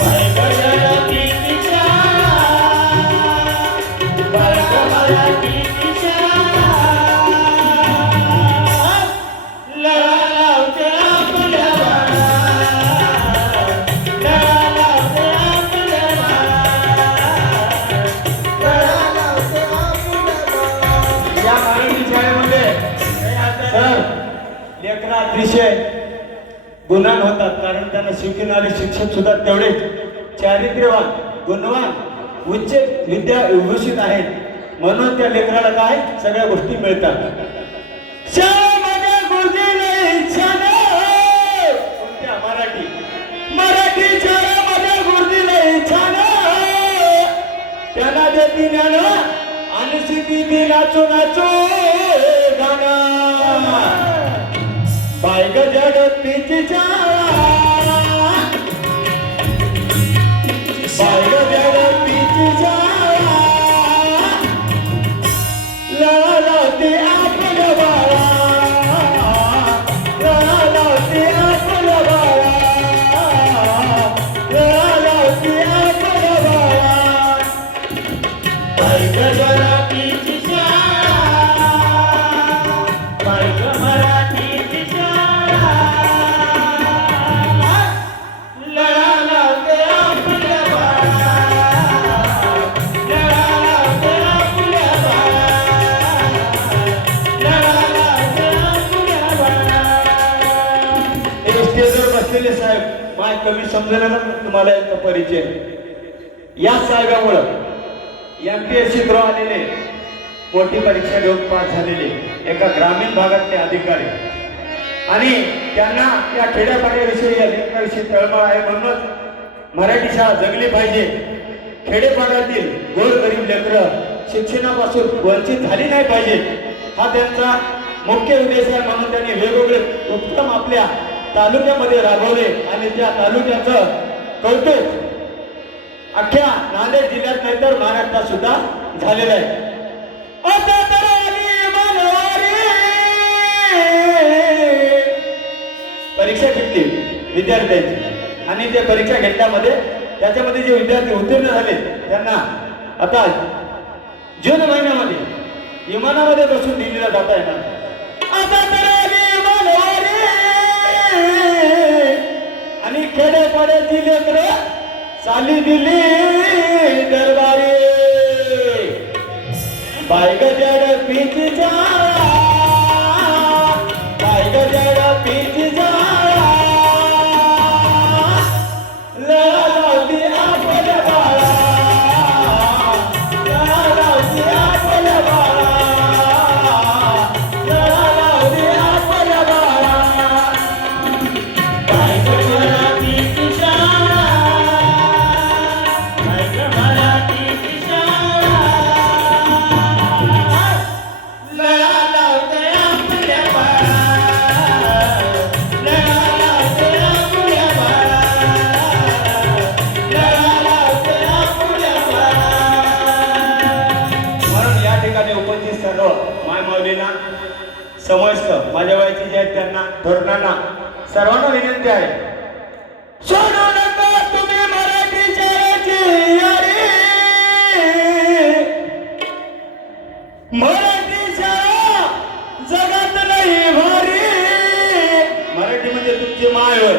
बायग मराठीची शाळा, बायग मराठीची शाळा, लळा लावते आपल्या बाळा, लळा लावते आपल्या बाळा, लळा लावते आपल्या बाळा. या मराठी शाळेमध्ये तर लेकरं अतिशय गुणान होतात, कारण त्यांना शिकवणारे शिक्षक सुद्धा तेवढेच चारित्र्यवान, गुणवान, उच्च विद्या विभूषित आहेत. म्हणून त्या लेकराला काय सगळ्या गोष्टी मिळतात. शाळेमध्ये गुरुजी नाही छान, कोणत्या मराठी, मराठी शाळेमध्ये गुरुजी नाही छान, त्यांना देती ज्ञान आणि शिकवी नाचो नाचो गाणं. बायग झडपीची शाळा, बायग झडपीची शाळा, लळा लावते आपल्या बाळा, लळा लावते आपल्या बाळा, लळा लावते आपल्या बाळा. बायग मराठीची शाळा, बायग मराठीची शाळा, लळा लावते आपल्या बाळा, लळा लावते आपल्या बाळा, लळा लावते आपल्या बाळा. हे स्टेजवर बसलेले साहेब माय कमी समजलं ना, तुम्हाला याचा परिचय. या साहेबामुळं MPSC थ्रू आलेले, मोठी परीक्षा देऊन पास झालेले एका ग्रामीण भागातले अधिकारी आणि त्यांना या खेड्यापाड्याविषयी या लेखनाविषयी तळमळ आहे. म्हणूनच मराठी शाळा जगली पाहिजे. खेडेपाड्यातील गोरगरीब लेकरं शिक्षणापासून वंचित झाली नाही पाहिजे, हा त्यांचा मुख्य उद्देश आहे. म्हणून त्यांनी वेगवेगळे उपक्रम आपल्या तालुक्यामध्ये राबवले आणि त्या तालुक्याचं कौतुक अख्ख्या नांदेड जिल्ह्यात नाही तर महाराष्ट्रात सुद्धा झालेलं आहे. आता तर आली मनवारी. परीक्षा घेतली विद्यार्थ्यांची आणि ते परीक्षा घेतल्यामध्ये त्याच्यामध्ये जे विद्यार्थी उत्तीर्ण झाले त्यांना आता जून महिन्यामध्ये विमानामध्ये बसून दिल्लीला जाता येणार. आता तर आली मनवारी आणि खेड्यापाड्याची लेकरं चाली दिल्ली दरबारी. बायगजड पीच जा, बायगजड पीच जा, लावती आपल्या बाळा, लावती आपल्या बाळा, लावती आपल्या बाळा. म्हणून या ठिकाणी उपस्थित सर्व मायमाऊलींना, समस्त माझ्या वयाची जे आहेत त्यांना, तरुणांना सर्वांना विनंती आहे, सोडू नका तुम्ही मराठी शाळेची यारी. मराठी शाळा जगात नाही भारी. मराठी म्हणजे तुमची माय होय.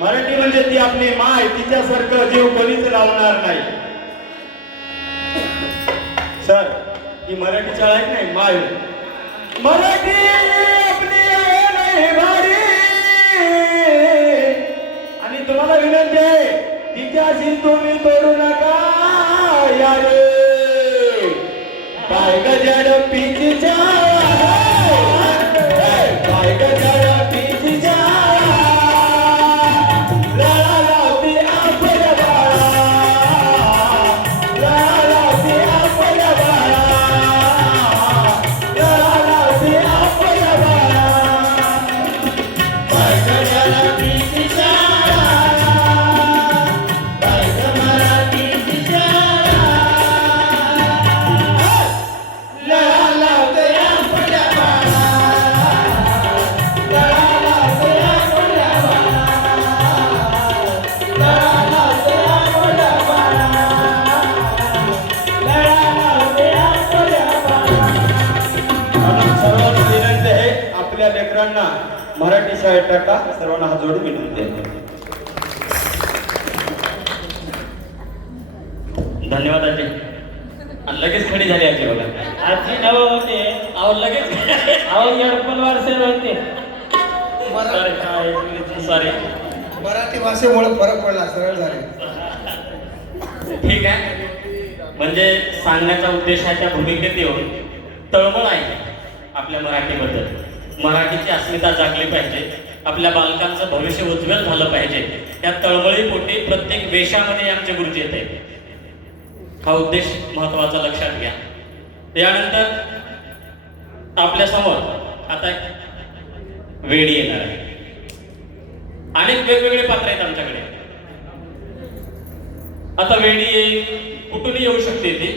मराठी म्हणजे ती आपली माय, तिच्यासारखं जीव कोणीच लावणार नाही. सर, ही मराठी शाळा आहे नाही, माय होय. मराठी आपली आहे नाही भारी. आणि तुम्हाला विनंती आहे, तिच्याशी तुम्ही तोडू नका यारे. बायगजड पीचीच्या, बायगजड पीचीच्या, लळा लावती आपल्या बाळा, लळा लावती आपल्या बाळा, लळा लावती आपल्या बाळा. बायगजड पीचीच्या, बायग मराठीच्या, लळा लावते आपल्या बाळा, लळा लावते आपल्या बाळा, लळा लावते आपल्या बाळा, लळा लावते आपल्या बाळा. म्हणून सर्वांना विनंती आहे, आपल्या लेकरांना मराठी शाळेत टाका. सर्वांना हात जोडून विनंती आहे. धन्यवाद आजी. आणि लगेच खडी झाली आजी बघा. आजी नव होते, अहो लगेच अहो एडपल वारसे होते. सॉरी. मराठी भाषेमुळे फरक पडला, सरळ झाले. ठीक आहे. म्हणजे सांगण्याचा उद्देश आहे त्या भूमिकेत येऊन तळमळ आहे आपल्या मराठीबद्दल. मराठीची अस्मिता जागली पाहिजे, आपल्या बालकांचं भविष्य उज्ज्वल झालं पाहिजे. त्या तळमळीपोटी प्रत्येक वेशामध्ये आमचे गुरुजी येत आहेत. हा उद्देश महत्वाचा लक्षात घ्या. यानंतर आपल्या समोर आता एक वेडी येणार आहे. अनेक वेगवेगळे पात्र आहेत आमच्याकडे. आता वेडी येईल, कुठूनही येऊ शकते, ती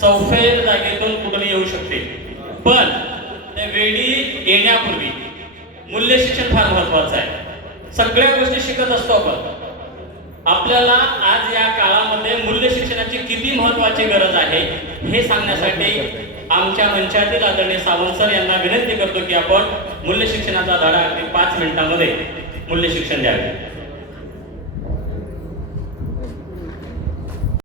चौफेर जागेतून कुठूनही येऊ शकते. पण त्या वेडी येण्यापूर्वी मूल्य शिक्षण फार महत्वाचं आहे. सगळ्या गोष्टी शिकत असतो आपण. आपल्याला आज या काळामध्ये मूल्य शिक्षणाची किती महत्वाची गरज आहे हे सांगण्यासाठी आमच्या मंचातील आदरणीय सावंत सर यांना विनंती करतो की आपण मूल्य शिक्षणाचा धडा अगदी 5 मिनिटांमध्ये मूल्य शिक्षण द्यावे.